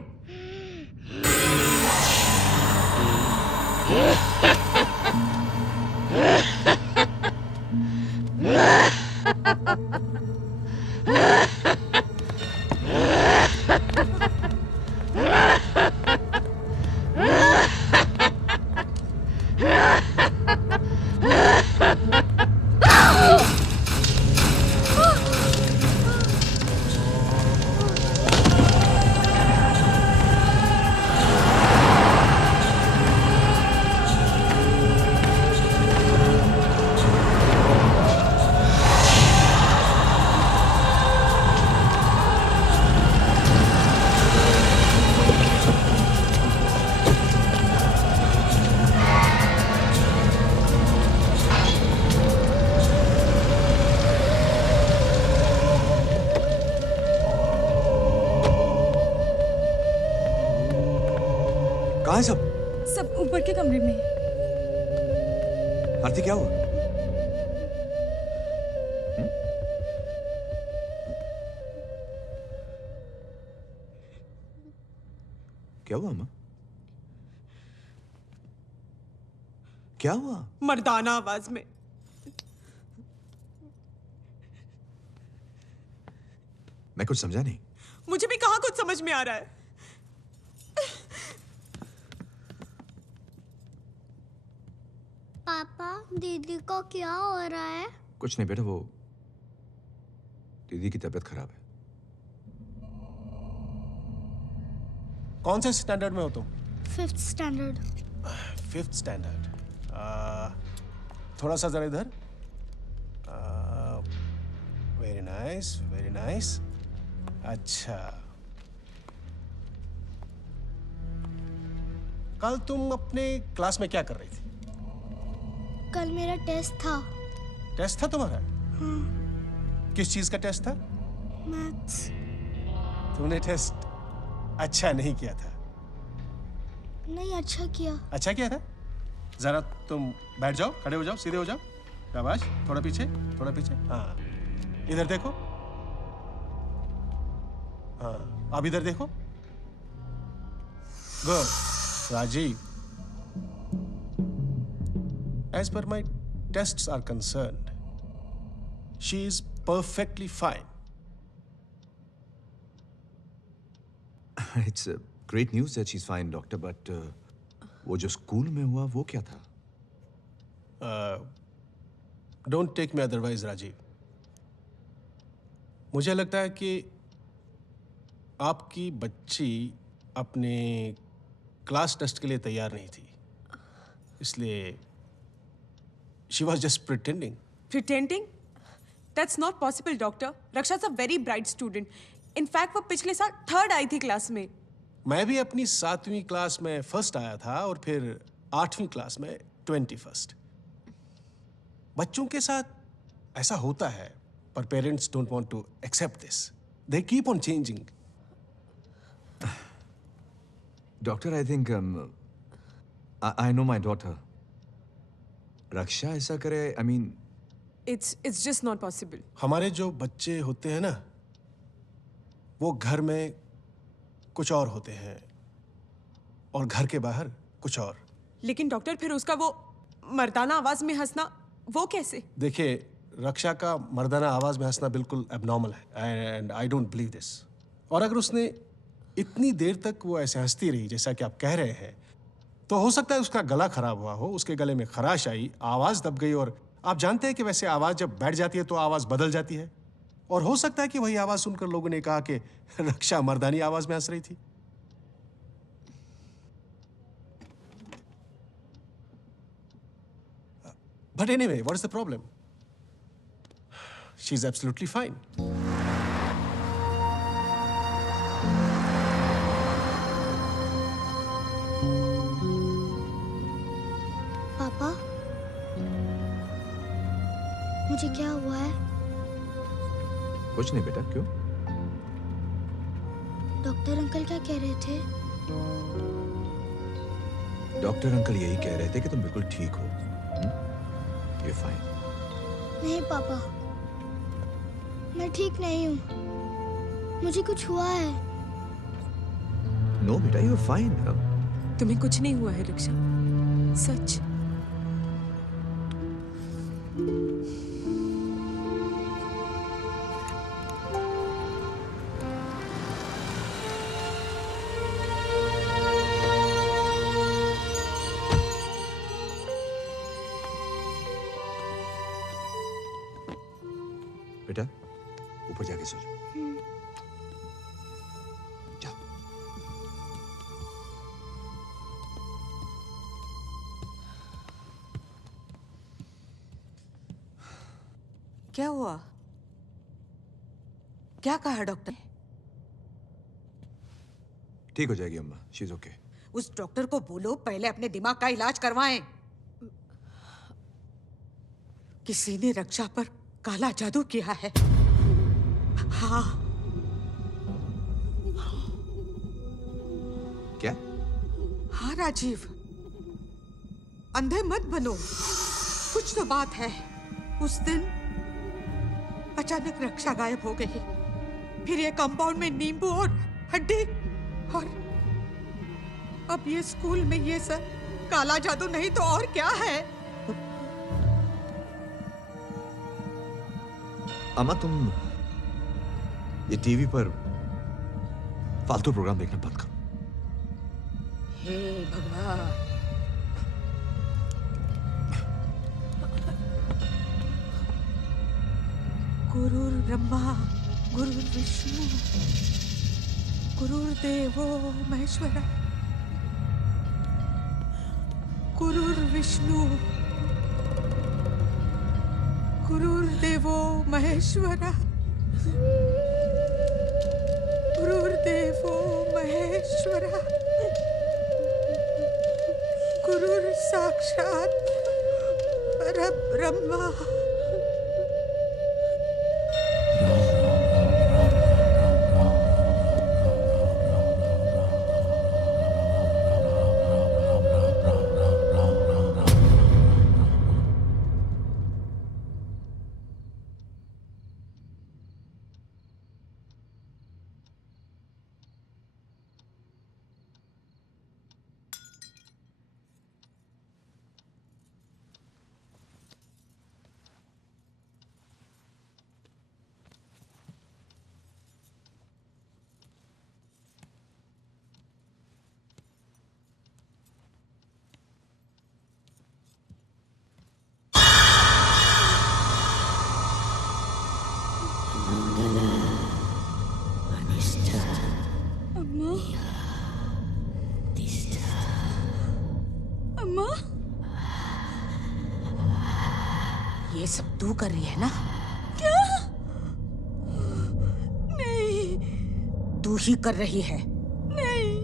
कहाँ है सब? सब ऊपर के कमरे में। आरती क्या हुआ? क्या हुआ माँ? क्या हुआ? मर्दाना आवाज में। मैं कुछ समझा नहीं। मुझे भी कहाँ कुछ समझ में आ रहा है। पापा, दीदी को क्या हो रहा है? कुछ नहीं बेटा, वो दीदी की तबीयत खराब है। कौन से स्टैंडर्ड में हो तुम? 5th standard. 5th standard. थोड़ा सा जरा इधर। Very nice, very nice. अच्छा, कल तुम अपने क्लास में क्या कर रही थी? कल मेरा टेस्ट था। टेस्ट था तुम्हारा? हाँ। किस चीज का टेस्ट था? मैथ्स। तुमने टेस्ट अच्छा नहीं किया था। नहीं, अच्छा किया। अच्छा किया था? जरा तुम बैठ जाओ, खड़े हो जाओ, सीधे हो जाओ। शाबाश, थोड़ा पीछे, थोड़ा पीछे। हाँ, इधर देखो। हाँ, अब इधर देखो। Good. Rajiv, as per my tests are concerned, she is perfectly fine. It's great news that she's fine, doctor, but वो जो स्कूल में हुआ वो क्या था? Don't take me otherwise, Rajiv. मुझे लगता है कि आपकी बच्ची अपने क्लास टेस्ट के लिए तैयार नहीं थी, इसलिए she was just pretending. Pretending? That's not possible, doctor. Raksha's a very bright student. In fact, वो पिछले साल 3rd आई थी क्लास में। मैं भी अपनी 7वीं क्लास में फर्स्ट आया था और फिर 8वीं क्लास में 21st। बच्चों के साथ ऐसा होता है, पर parents don't want to accept this. They keep on changing. Doctor, I think I know my daughter. Raksha ऐसा करे, I mean It's just not possible. हमारे जो बच्चे होते हैं ना, वो घर में कुछ और होते हैं और घर के बाहर कुछ और। लेकिन डॉक्टर, फिर उसका वो मर्दाना आवाज में हंसना, वो कैसे? देखिए, रक्षा का मर्दाना आवाज में हंसना बिल्कुल एबनॉर्मल है and I don't believe this. और अगर उसने इतनी देर तक वो ऐसे हंसती रही जैसा कि आप कह रहे हैं, तो हो सकता है उसका गला खराब हुआ हो, उसके गले में खराश आई, आवाज दब गई। और आप जानते हैं कि वैसे आवाज जब बैठ जाती है तो आवाज बदल जाती है, और हो सकता है कि वही आवाज सुनकर लोगों ने कहा कि रक्षा मर्दानी आवाज में हंस रही थी। But anyway, what is the problem? She's absolutely fine. पापा, मुझे क्या हुआ है? कुछ नहीं बेटा, क्यों? डॉक्टर अंकल क्या कह रहे थे? डॉक्टर अंकल यही कह रहे थे कि तुम बिल्कुल ठीक हो। You're fine. नहीं पापा, मैं ठीक नहीं हूँ। मुझे कुछ हुआ है। नो बेटा, यू आर फाइन। तुम्हें कुछ नहीं हुआ है रक्षा, सच। बेटा ऊपर जाके सो जाओ। जाओ। क्या हुआ? क्या कहा डॉक्टर? ठीक हो जाएगी अम्मा, शी इज ओके। उस डॉक्टर को बोलो पहले अपने दिमाग का इलाज करवाएं। किसी ने रक्षा पर काला जादू किया है। हाँ। क्या? हाँ राजीव, अंधे मत बनो, कुछ तो बात है। उस दिन अचानक रक्षा गायब हो गई, फिर ये कंपाउंड में नींबू और हड्डी, और अब ये स्कूल में ये सब काला जादू नहीं तो और क्या है? अम्मा तुम ये टीवी पर फालतू प्रोग्राम देखना बंद करो। हे भगवान। गुरुर् ब्रह्मा गुरुर्विष्णु गुरुर्देवो महेश्वरा गुरुर्विष्णु गुरुर्देवो महेश्वरा गुरुर्देवो महेश्वरा गुरुर् साक्षात् परब्रह्मा। ये सब तू कर रही है ना? क्या? नहीं। तू ही कर रही है। नहीं।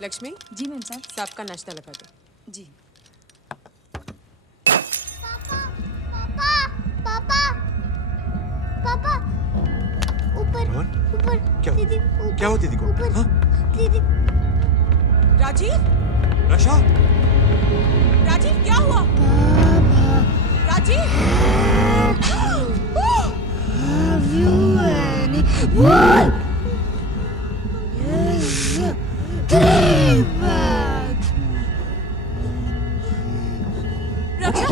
लक्ष्मी। जी मैम साहब। साहब का नाश्ता लगा दो। जी। पापा पापा पापा क्या हुआ? दीदी ऊपर, क्या हुआ दीदी को? ऊपर, हाँ? दीदी राजीव, रक्षा, राजीव क्या हुआ? Rajiv, Have you any wool? Yes. 3 bags. Raksha,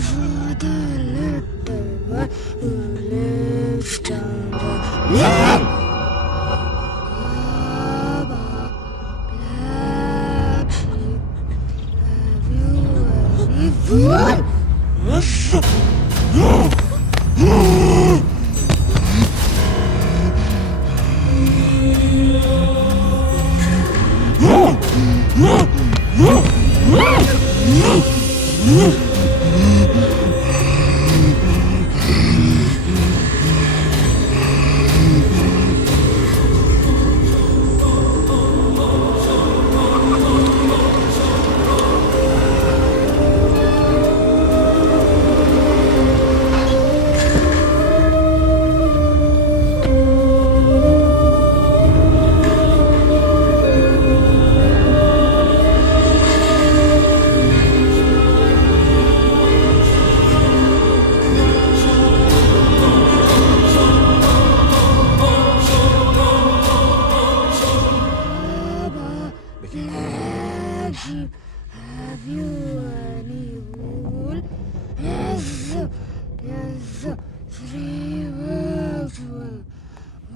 For the little one who lives down the lane. What? Have you any wool? Yes, yes, 3 bags wool.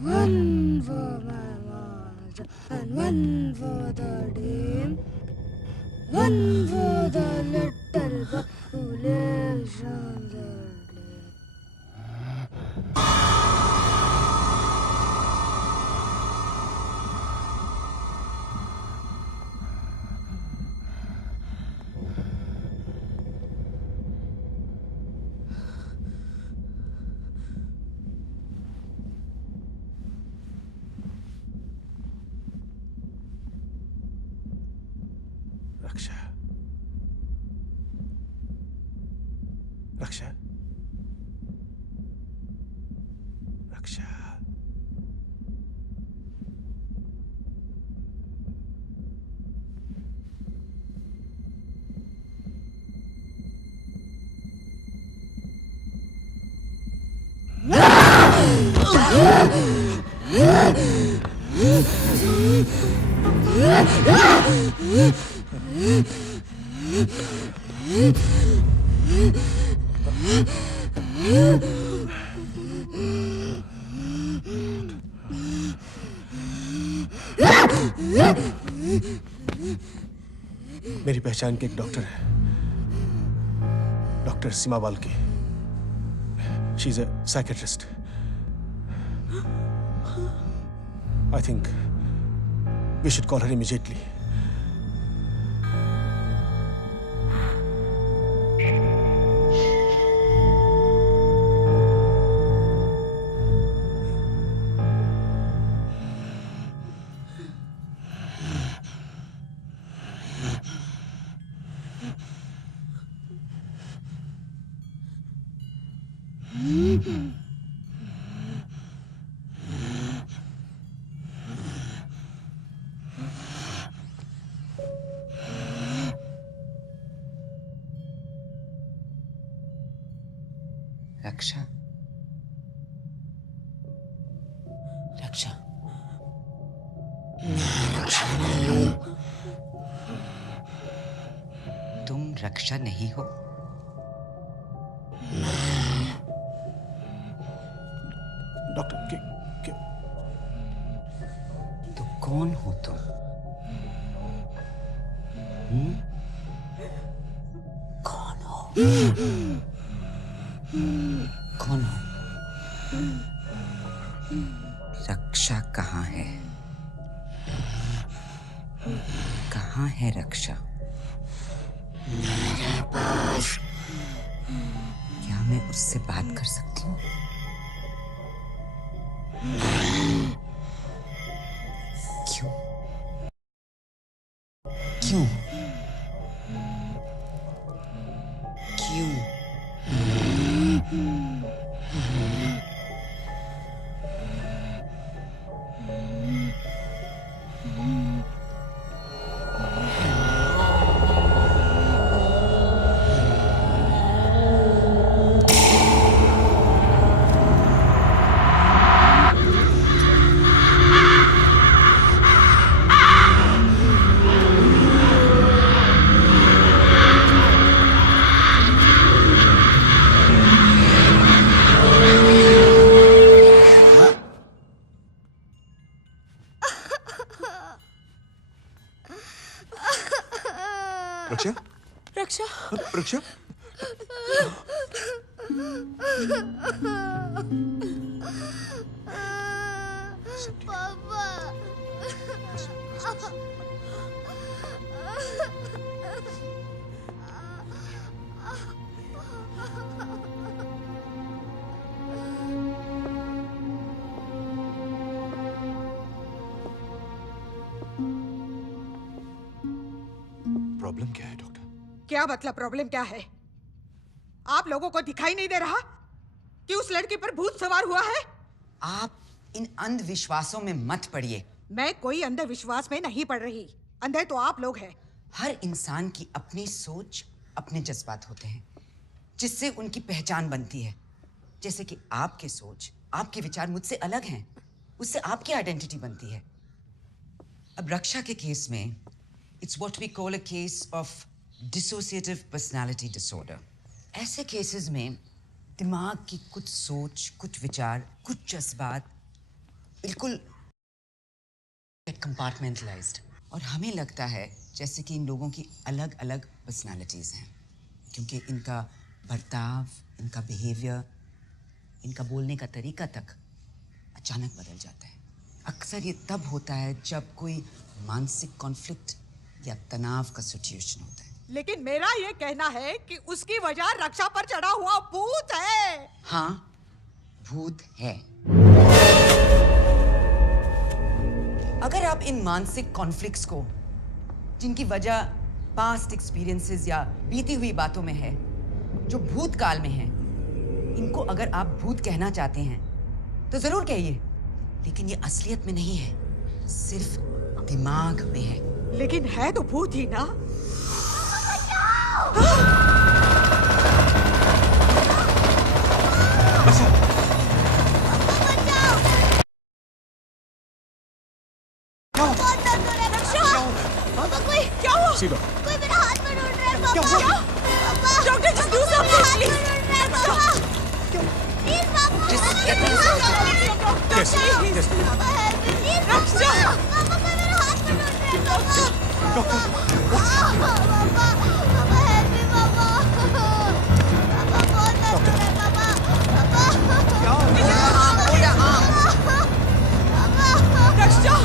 1 for my master and 1 for the dame. 1 for the little boy who lives on the lane. रक्षा, रक्षा, रक्षा। मेरी पहचान के एक doctor है, doctor Seema Balke. She is a psychiatrist. I think we should call her immediately. Raksha, Raksha, तुम रक्षा नहीं हो? Doctor के तो कौन हो तुम? कौन हो? कौन हो? रक्षा कहाँ है? कहाँ है रक्षा? मेरे पास। क्या मैं उससे बात कर सकती हूँ? क्यों? क्यों? रक्षा रक्षा रक्षा पापा प्रॉब्लम क्या है डॉक्टर? क्या मतलब प्रॉब्लम क्या है? आप लोगों को दिखाई नहीं दे रहा कि उस लड़की पर भूत सवार हुआ है? आप इन अंधविश्वासों में मत पड़िए। मैं कोई अंधविश्वास में नहीं पड़ रही। अंधे तो आप लोग हैं। हर इंसान की अपनी सोच, अपने जज्बात होते हैं जिससे उनकी पहचान बनती है। जैसे कि आपकी सोच, आपके विचार मुझसे अलग हैं, उससे आपकी आइडेंटिटी बनती है। अब रक्षा के केस में it's what we call a case of dissociative personality disorder. ऐसे केसेस में दिमाग की कुछ सोच, कुछ विचार, कुछ जज्बात बिल्कुल कंपार्टमेंटलाइज्ड, और हमें लगता है जैसे कि इन लोगों की अलग अलग पर्सनालिटीज़ हैं, क्योंकि इनका बर्ताव, इनका बिहेवियर, इनका बोलने का तरीका तक अचानक बदल जाता है। अक्सर ये तब होता है जब कोई मानसिक कॉन्फ्लिक्ट या तनाव का सिचुएशन होता है। लेकिन मेरा ये कहना है कि उसकी वजह रक्षा पर चढ़ा हुआ भूत है। हाँ, भूत है। अगर आप इन मानसिक कॉन्फ्लिक्ट्स को, जिनकी वजह पास्ट एक्सपीरियंसेस या बीती हुई बातों में है, जो भूतकाल में है, इनको अगर आप भूत कहना चाहते हैं तो जरूर कहिए, लेकिन ये असलियत में नहीं है, सिर्फ दिमाग में है। लेकिन है तो भूत ही ना। कोई मेरा हाथ में ढूंढ रहा है पापा। पापा doctor just do something please. पापा Yes, yes. पापा हेल्प मी प्लीज। पापा कोई मेरा हाथ में ढूंढ रहा है पापा। पापा पापा हेल्प मी पापा। पापा बहुत दर्द हो रहा है पापा। पापा क्या हो गया? रक्षा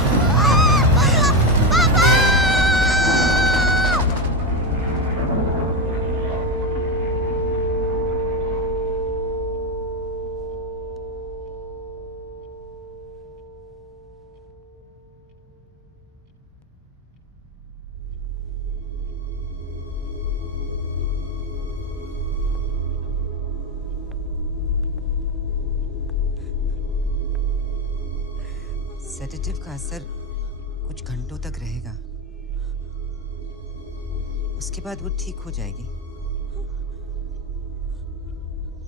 सेडेटिव का असर कुछ घंटों तक रहेगा, उसके बाद वो ठीक हो जाएगी।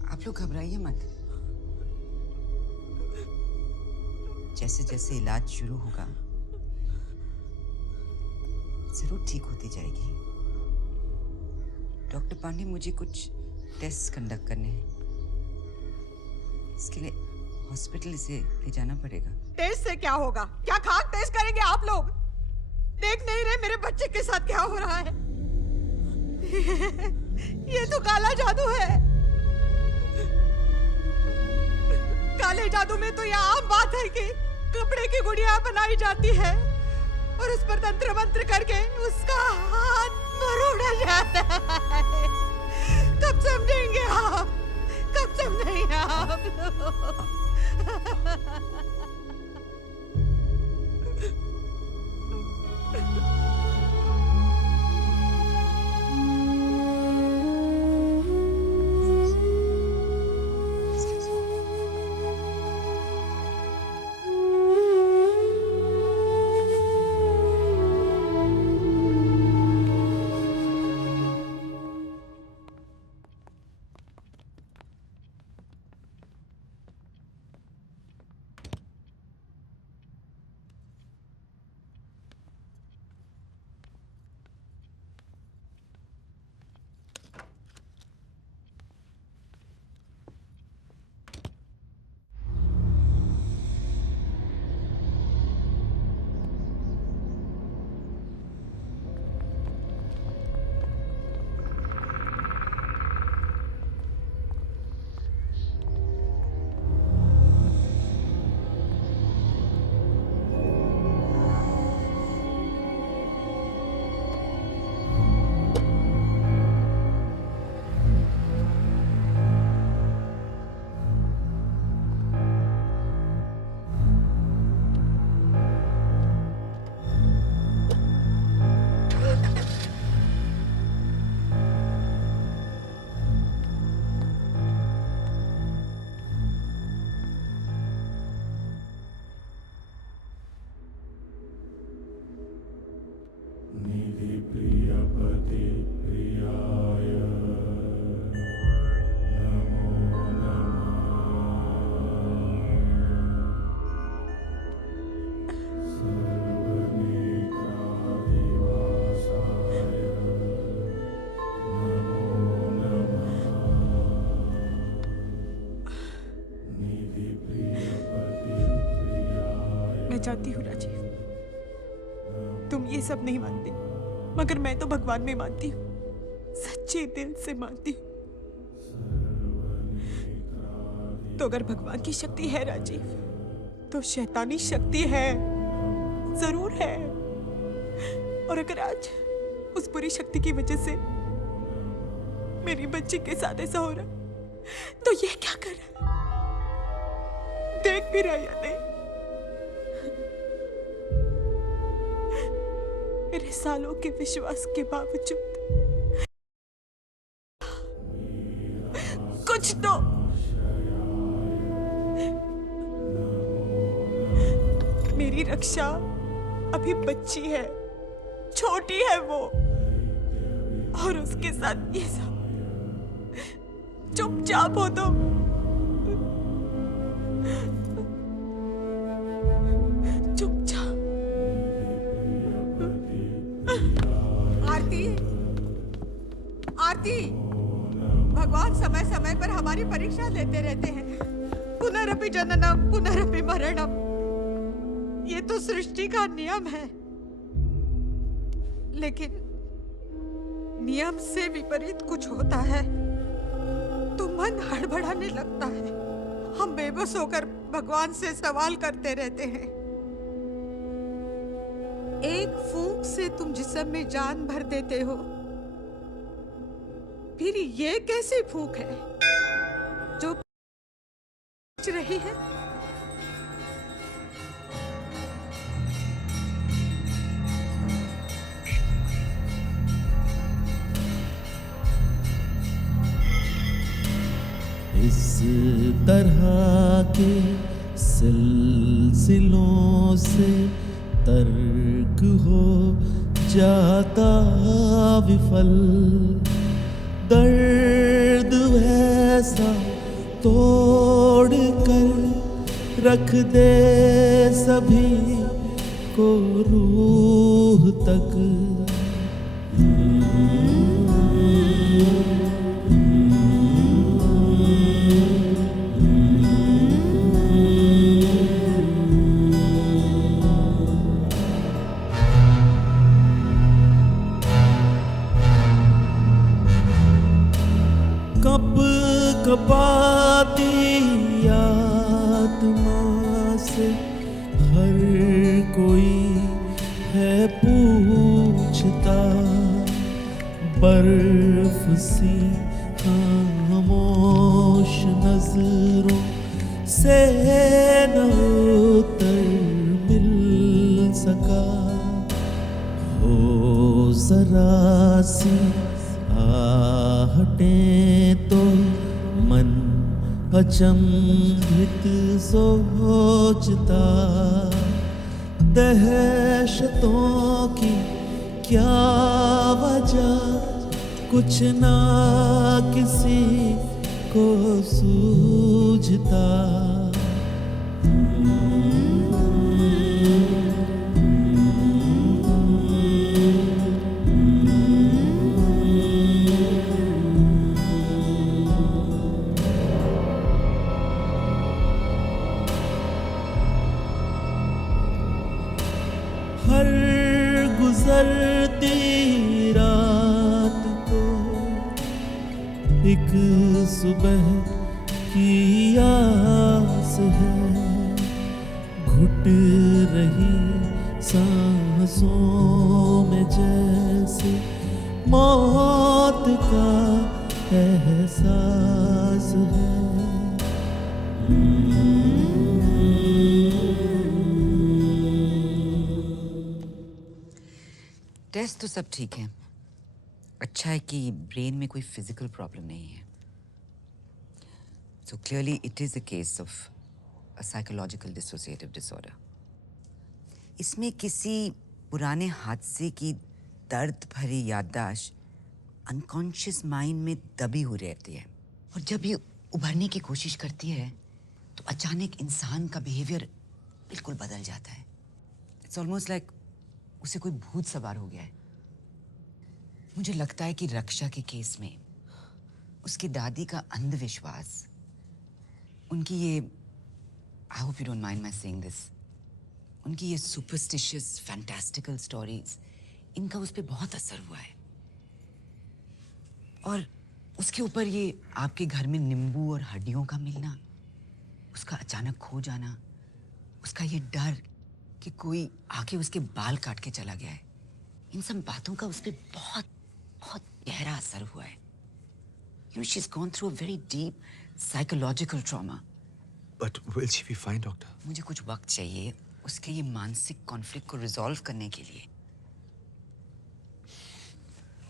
आप लोग घबराइए मत। जैसे जैसे इलाज शुरू होगा जरूर ठीक होती जाएगी। डॉक्टर पांडे, मुझे कुछ टेस्ट कंडक्ट करने हैं, इसके लिए हॉस्पिटल इसे ले जाना पड़ेगा। टेस्ट से क्या होगा? क्या खाक टेस्ट करेंगे आप लोग? देख नहीं रहे मेरे बच्चे के साथ क्या हो रहा है? ये तो काला जादू है। काले जादू में तो यह आम बात है कि कपड़े की गुड़िया बनाई जाती है और उस पर तंत्र मंत्र करके उसका हाथ मरोड़ा जाता है। कब समझेंगे आप? कब समझेंगे आप लोग? मैं जानती हूँ राजीव, तुम ये सब नहीं मानते, मगर मैं तो भगवान में मानती हूँ, सच्चे दिल से मानती हूँ। तो अगर भगवान की शक्ति है राजीव, तो शैतानी शक्ति है, जरूर है। और अगर आज उस बुरी शक्ति की वजह से मेरी बच्ची के साथ ऐसा हो रहा, तो ये क्या कर रहा है? देख भी रहा या नहीं? मेरे सालों के विश्वास के बावजूद कुछ तो मेरी रक्षा अभी बच्ची है, छोटी है वो, और उसके साथ ये सब। चुपचाप हो तो चुपचाप। आरती, आरती, भगवान समय समय पर हमारी परीक्षा लेते रहते हैं। पुनरपि जननम पुनरपि मरणम, ये तो सृष्टि का नियम है। लेकिन नियम से विपरीत कुछ होता है तो मन हड़बड़ाने लगता है। हम बेबस होकर भगवान से सवाल करते रहते हैं। एक फूंक से तुम जिस्म में जान भर देते हो, फिर ये कैसी फूंक है जो रही है? इस तरह के सिलसिलों से तर्क हो जाता विफल, दर्द वैसा तोड़ कर रख दे सभी को रूह तक। कपाती आत्मा से हर कोई है पूछता, बर्फ सी खामोश नजरों से न उत्तर मिल सका। हो जरा सी आहटें तो मन अचंभित सोचता, दहशतों की क्या वजह कुछ ना किसी को सूझता। हर गुजरती रात को एक सुबह की आस है, घुट रही सांसों में जैसे मौत का एहसास है। टेस्ट तो सब ठीक है। अच्छा है कि ब्रेन में कोई फिजिकल प्रॉब्लम नहीं है। So clearly it is a case of a psychological dissociative disorder. इसमें किसी पुराने हादसे की दर्द भरी याददाश्त अनकॉन्शियस माइंड में दबी हुई रहती है, और जब ये उभरने की कोशिश करती है तो अचानक इंसान का बिहेवियर बिल्कुल बदल जाता है। इट्स ऑलमोस्ट लाइक उसे कोई भूत सवार हो गया है। मुझे लगता है कि रक्षा के केस में उसकी दादी का अंधविश्वास, उनकी ये, I hope you don't mind my saying this, उनकी ये सुपरस्टिशियस फैंटास्टिकल स्टोरीज, इनका उस पर बहुत असर हुआ है। और उसके ऊपर ये आपके घर में नींबू और हड्डियों का मिलना, उसका अचानक खो जाना, उसका ये डर कि कोई आके उसके बाल काट के चला गया है, इन सब बातों का उस पर बहुत बहुत गहरा असर हुआ है। You know, she's gone through a very deep psychological trauma. But will she be fine, doctor? मुझे कुछ वक्त चाहिए उसके ये मानसिक कॉन्फ्लिक्ट को रिजॉल्व करने के लिए।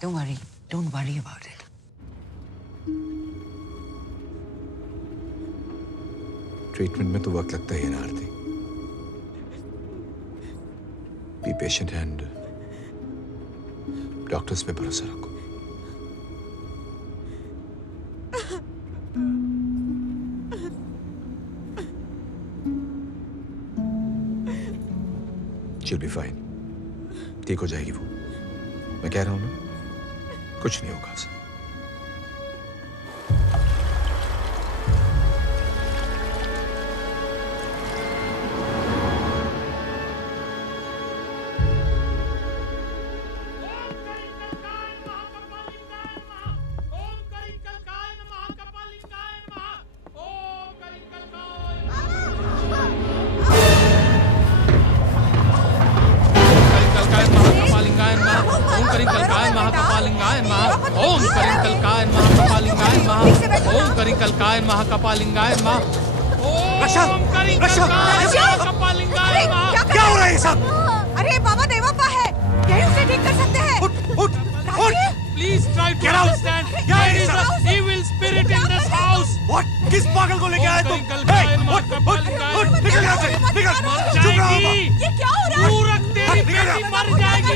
Don't worry about it. Treatment में तो वक्त लगता ही है ना आरती। Be patient and डॉक्टर्स पे भरोसा रखो। She'll be fine. ठीक हो जाएगी वो। मैं कह रहा हूं ना, कुछ नहीं होगा उसे। महाकपालिंगाय नमः। रक्षा! रक्षा! क्या हो रहा है ये सब? अरे बाबा देवप्पा है, यही उसे ठीक कर सकते हैं। उठ! Please try to understand. There is an evil spirit in this house. What? किस पागल को लेके आए तुम? निकल यहाँ से! निकल! चुप रहो! ये क्या हो रहा है? तू रख, तेरी बेटी मर जाएगी।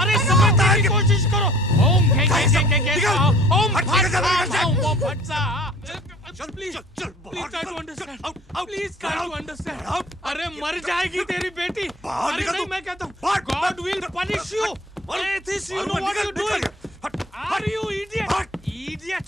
अरे समझने की कोशिश करो। ओम फटसा। Please try to understand. Please try to understand. अरे मर जाएगी तेरी बेटी। अरे नहीं, मैं कहता हूँ God will punish you. Atheist, you know what you're doing. Are you idiot? Idiot.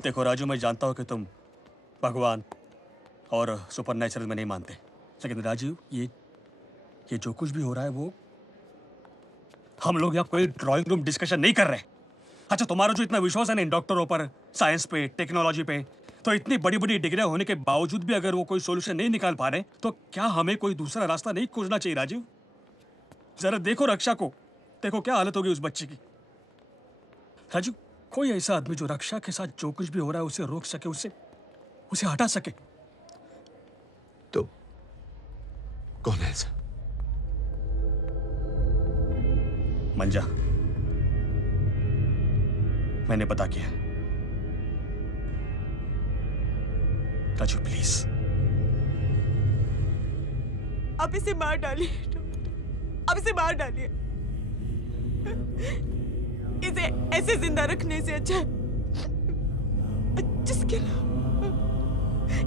देखो राजू, मैं जानता हूँ कि तुम भगवान और सुपरनेचुरल में नहीं मानते, लेकिन राजू ये जो कुछ भी हो रहा है वो हम लोग यहाँ कोई ड्राइंग रूम डिस्कशन नहीं कर रहे। अच्छा, तुम्हारा जो इतना विश्वास है ना इन डॉक्टरों पर, साइंस पे, टेक्नोलॉजी पे, तो इतनी बड़ी बड़ी डिग्रियां होने के बावजूद भी अगर वो कोई सोल्यूशन नहीं निकाल पा रहे, तो क्या हमें कोई दूसरा रास्ता नहीं खोजना चाहिए राजीव? जरा देखो रक्षा को, देखो क्या हालत होगी उस बच्चे की। राजू, कोई ऐसा आदमी जो रक्षा के साथ जो कुछ भी हो रहा है उसे रोक सके, उसे हटा सके। तो कौन है ऐसा? मंजा, मैंने पता किया। राजू प्लीज, आप इसे मार डालिए, आप इसे मार डालिए। इसे ऐसे जिंदा रखने से अच्छा जिसके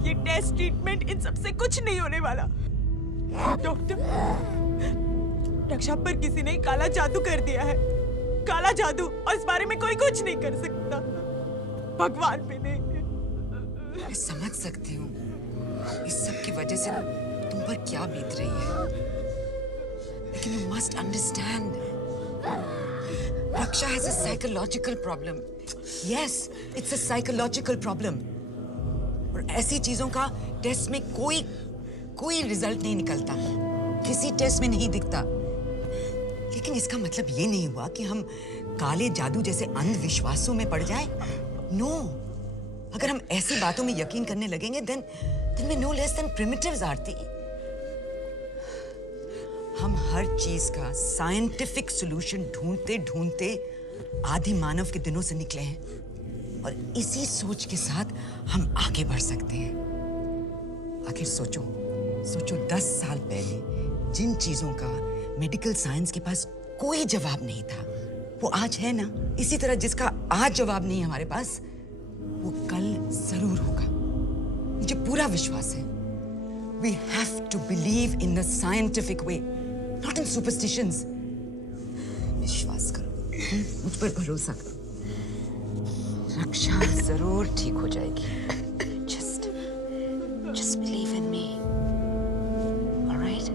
ये टेस्ट ट्रीटमेंट इन सब से कुछ नहीं होने वाला। डॉक्टर, रक्षा पर किसी ने काला जादू कर दिया है, काला जादू, और इस बारे में कोई कुछ नहीं कर सकता, भगवान भी नहीं। मैं समझ सकती हूँ इस सब की वजह से तुम पर क्या बीत रही है, लेकिन you must understand, Raksha has a psychological problem. Yes, it's a psychological problem. और ऐसी चीजों का टेस्ट में कोई रिजल्ट नहीं निकलता, किसी टेस्ट में नहीं दिखता। लेकिन इसका मतलब ये नहीं हुआ कि हम काले जादू जैसे अंधविश्वासों में पड़ जाएं। No, अगर हम ऐसी बातों में यकीन करने लगेंगे, then we're no less than primitives, आरती। हम हर चीज का साइंटिफिक सॉल्यूशन ढूंढते ढूंढते आदि मानव के दिनों से निकले हैं, और इसी सोच के साथ हम आगे बढ़ सकते हैं। आखिर सोचो 10 साल पहले जिन चीजों का मेडिकल साइंस के पास कोई जवाब नहीं था, वो आज है ना। इसी तरह जिसका आज जवाब नहीं है हमारे पास, वो कल जरूर होगा। मुझे पूरा विश्वास है। We have to believe in the scientific way, not in superstitions. विश्वास करो, मुझ पर भरोसा करो, रक्षा जरूर ठीक हो जाएगी। Just believe in me. All right?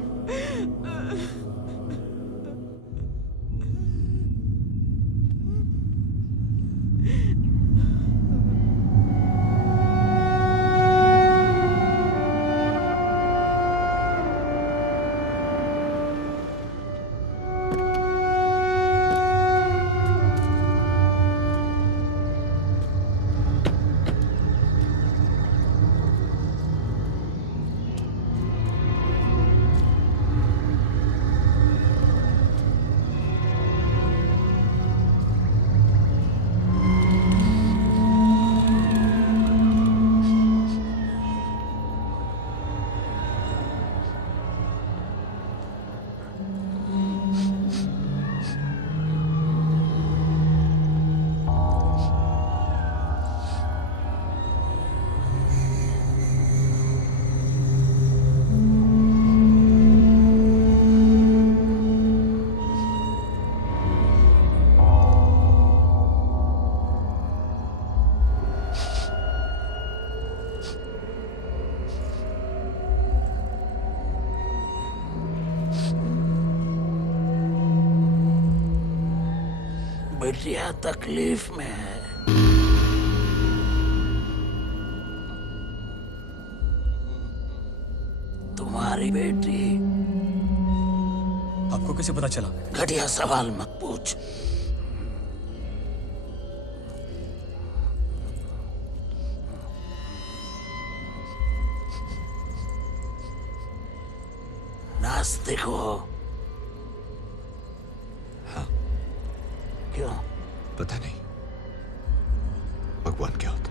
बिटिया तकलीफ में है। तुम्हारी बेटी। आपको कैसे पता चला? घटिया सवाल मत पूछ। नास्तिक हो? हाँ। क्यों? पता नहीं भगवान क्या होता।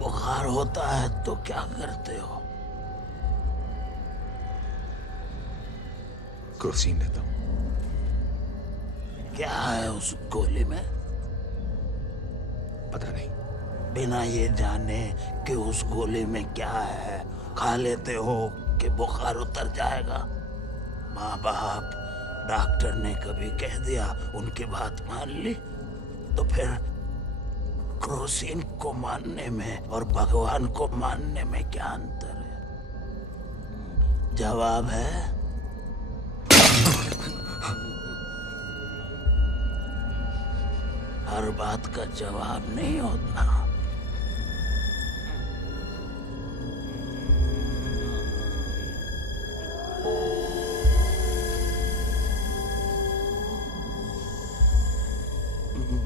बुखार होता है तो क्या करते हो? क्रोसिन लेता हूं। क्या है उस गोली में? पता नहीं। बिना ये जाने कि उस गोली में क्या है खा लेते हो कि बुखार उतर जाएगा? माँ बाप डॉक्टर ने कभी कह दिया, उनकी बात मान ली, तो फिर क्रोसिन को मानने में और भगवान को मानने में क्या अंतर है? जवाब है हर बात का जवाब नहीं होता।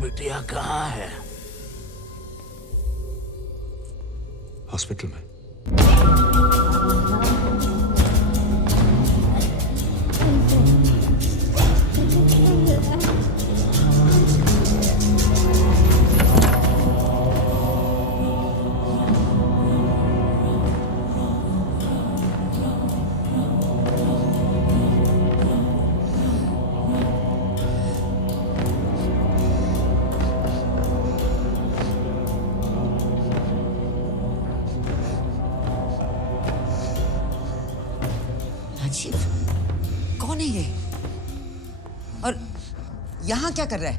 बिटिया कहाँ है? हॉस्पिटल में। राजीव, कौन है ये? और यहाँ क्या कर रहा है?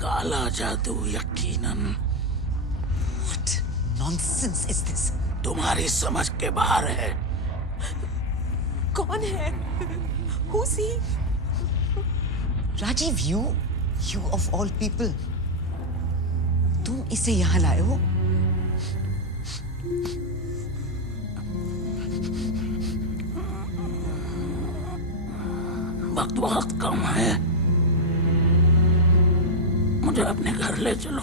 काला जादू यकीनन। What nonsense is this? तुम्हारी समझ के बाहर है। कौन है? Who's he? Rajiv, you of all people, तुम इसे यहाँ लाए हो? वक्त बहुत कम है, मुझे अपने घर ले चलो।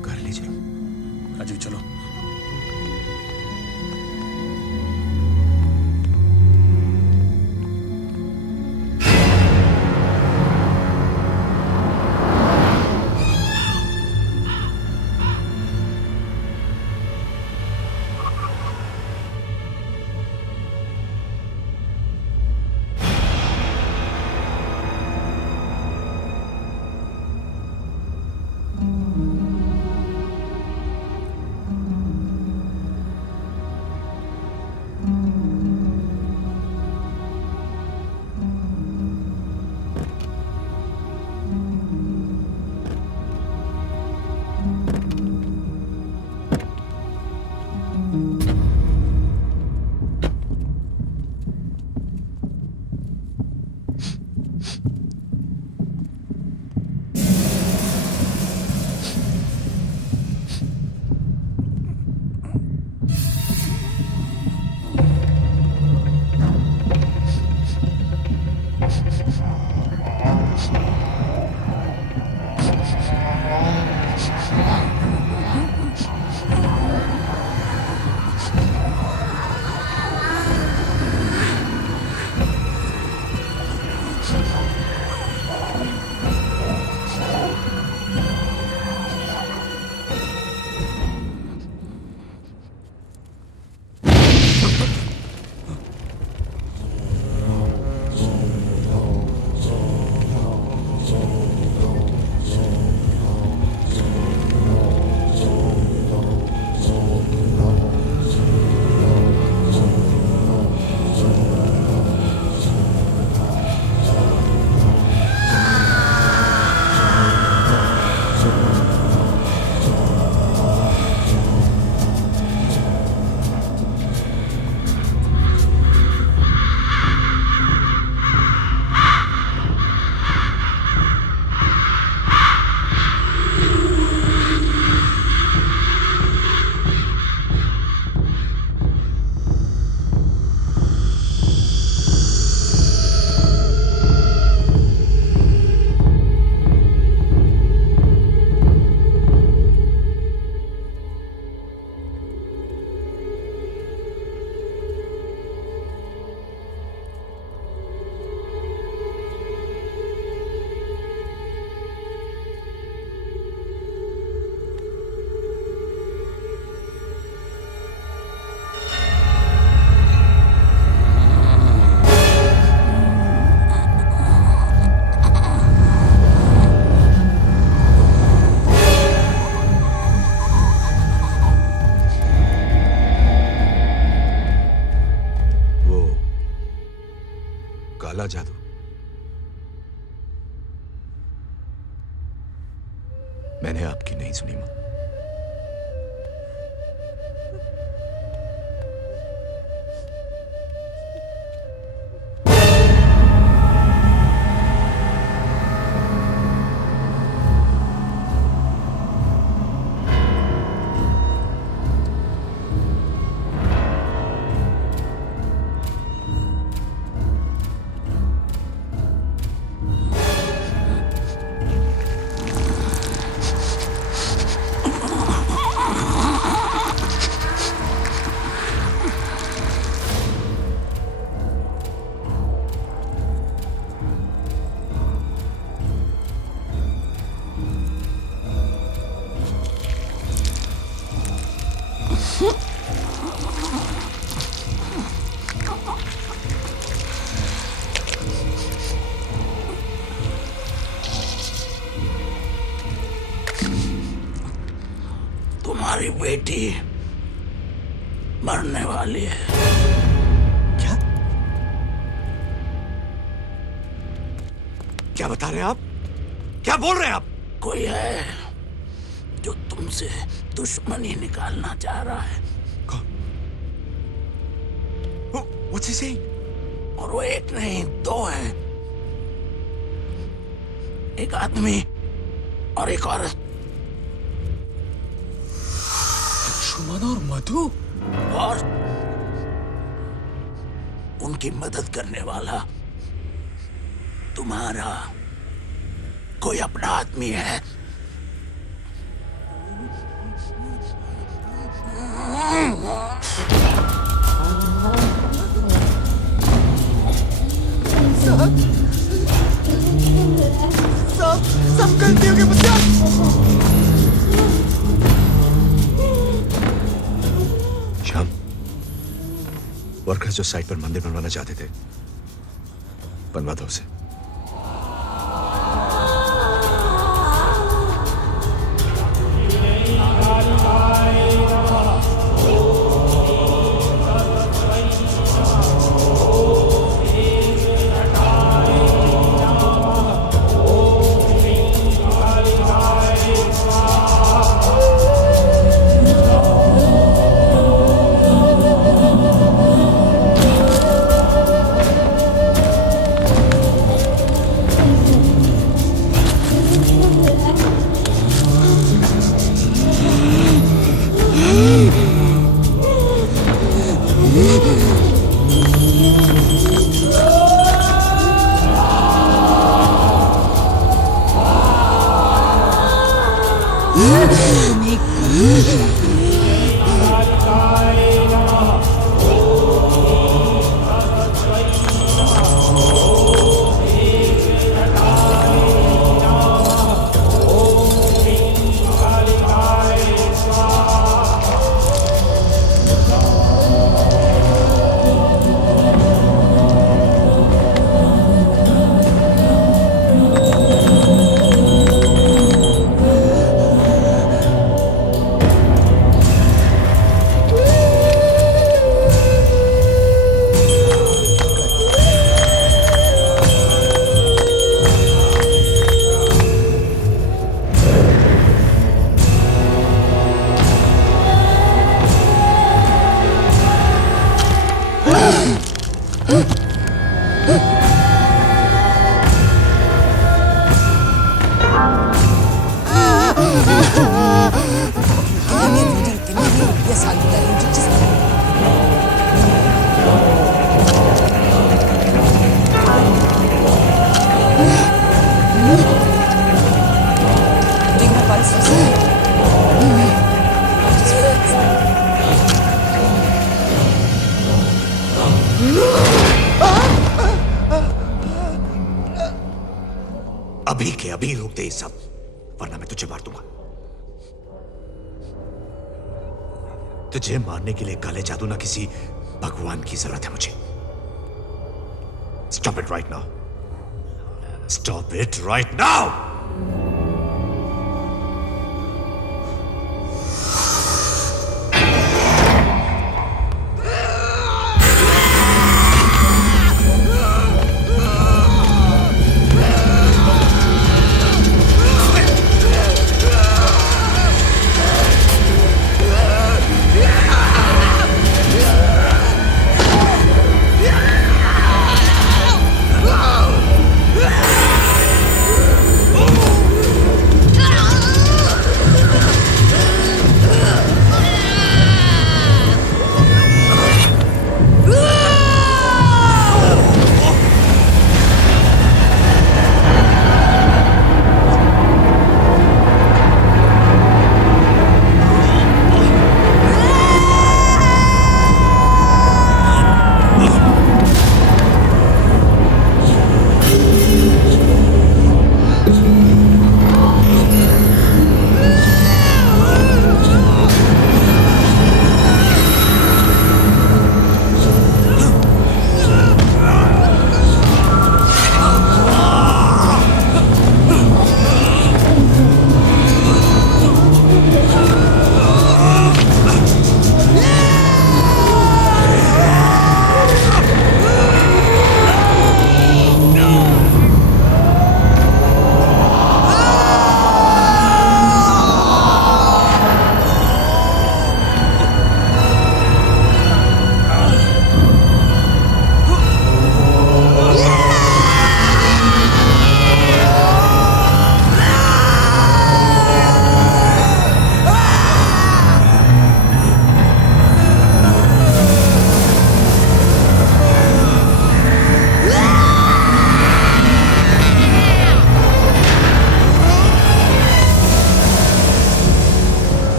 घर ले चलो? राजीव चलो। काला जादू। मैंने आपकी नहीं सुनी मां। तुम्हारी बेटी मरने वाली है। क्या? क्या बता रहे हैं आप? क्या बोल रहे हैं आप? कोई है जो तुमसे दुश्मनी निकालना चाह रहा है। What's he saying? और वो एक नहीं, दो है। एक आदमी और एक औरत। सुमन और मधु? और उनकी मदद करने वाला तुम्हारा कोई अपना आदमी है। सब गलतियों के बदला। श्याम, वर्कर्स जो साइट पर मंदिर बनवाना चाहते थे, बनवा दो उसे। अभी के अभी रोक दे ये सब, वरना मैं तुझे मार दूंगा। तुझे मारने के लिए काले जादू ना किसी भगवान की जरूरत है मुझे। Stop it right now. Stop it right now.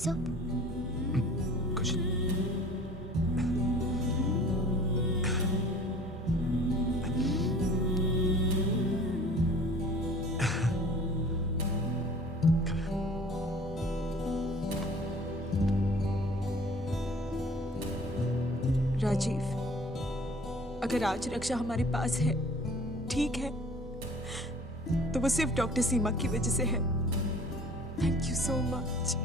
सब? कुछ राजीव, अगर आज रक्षा हमारे पास है, ठीक है, तो वो सिर्फ डॉक्टर सीमा की वजह से है। Thank you so much.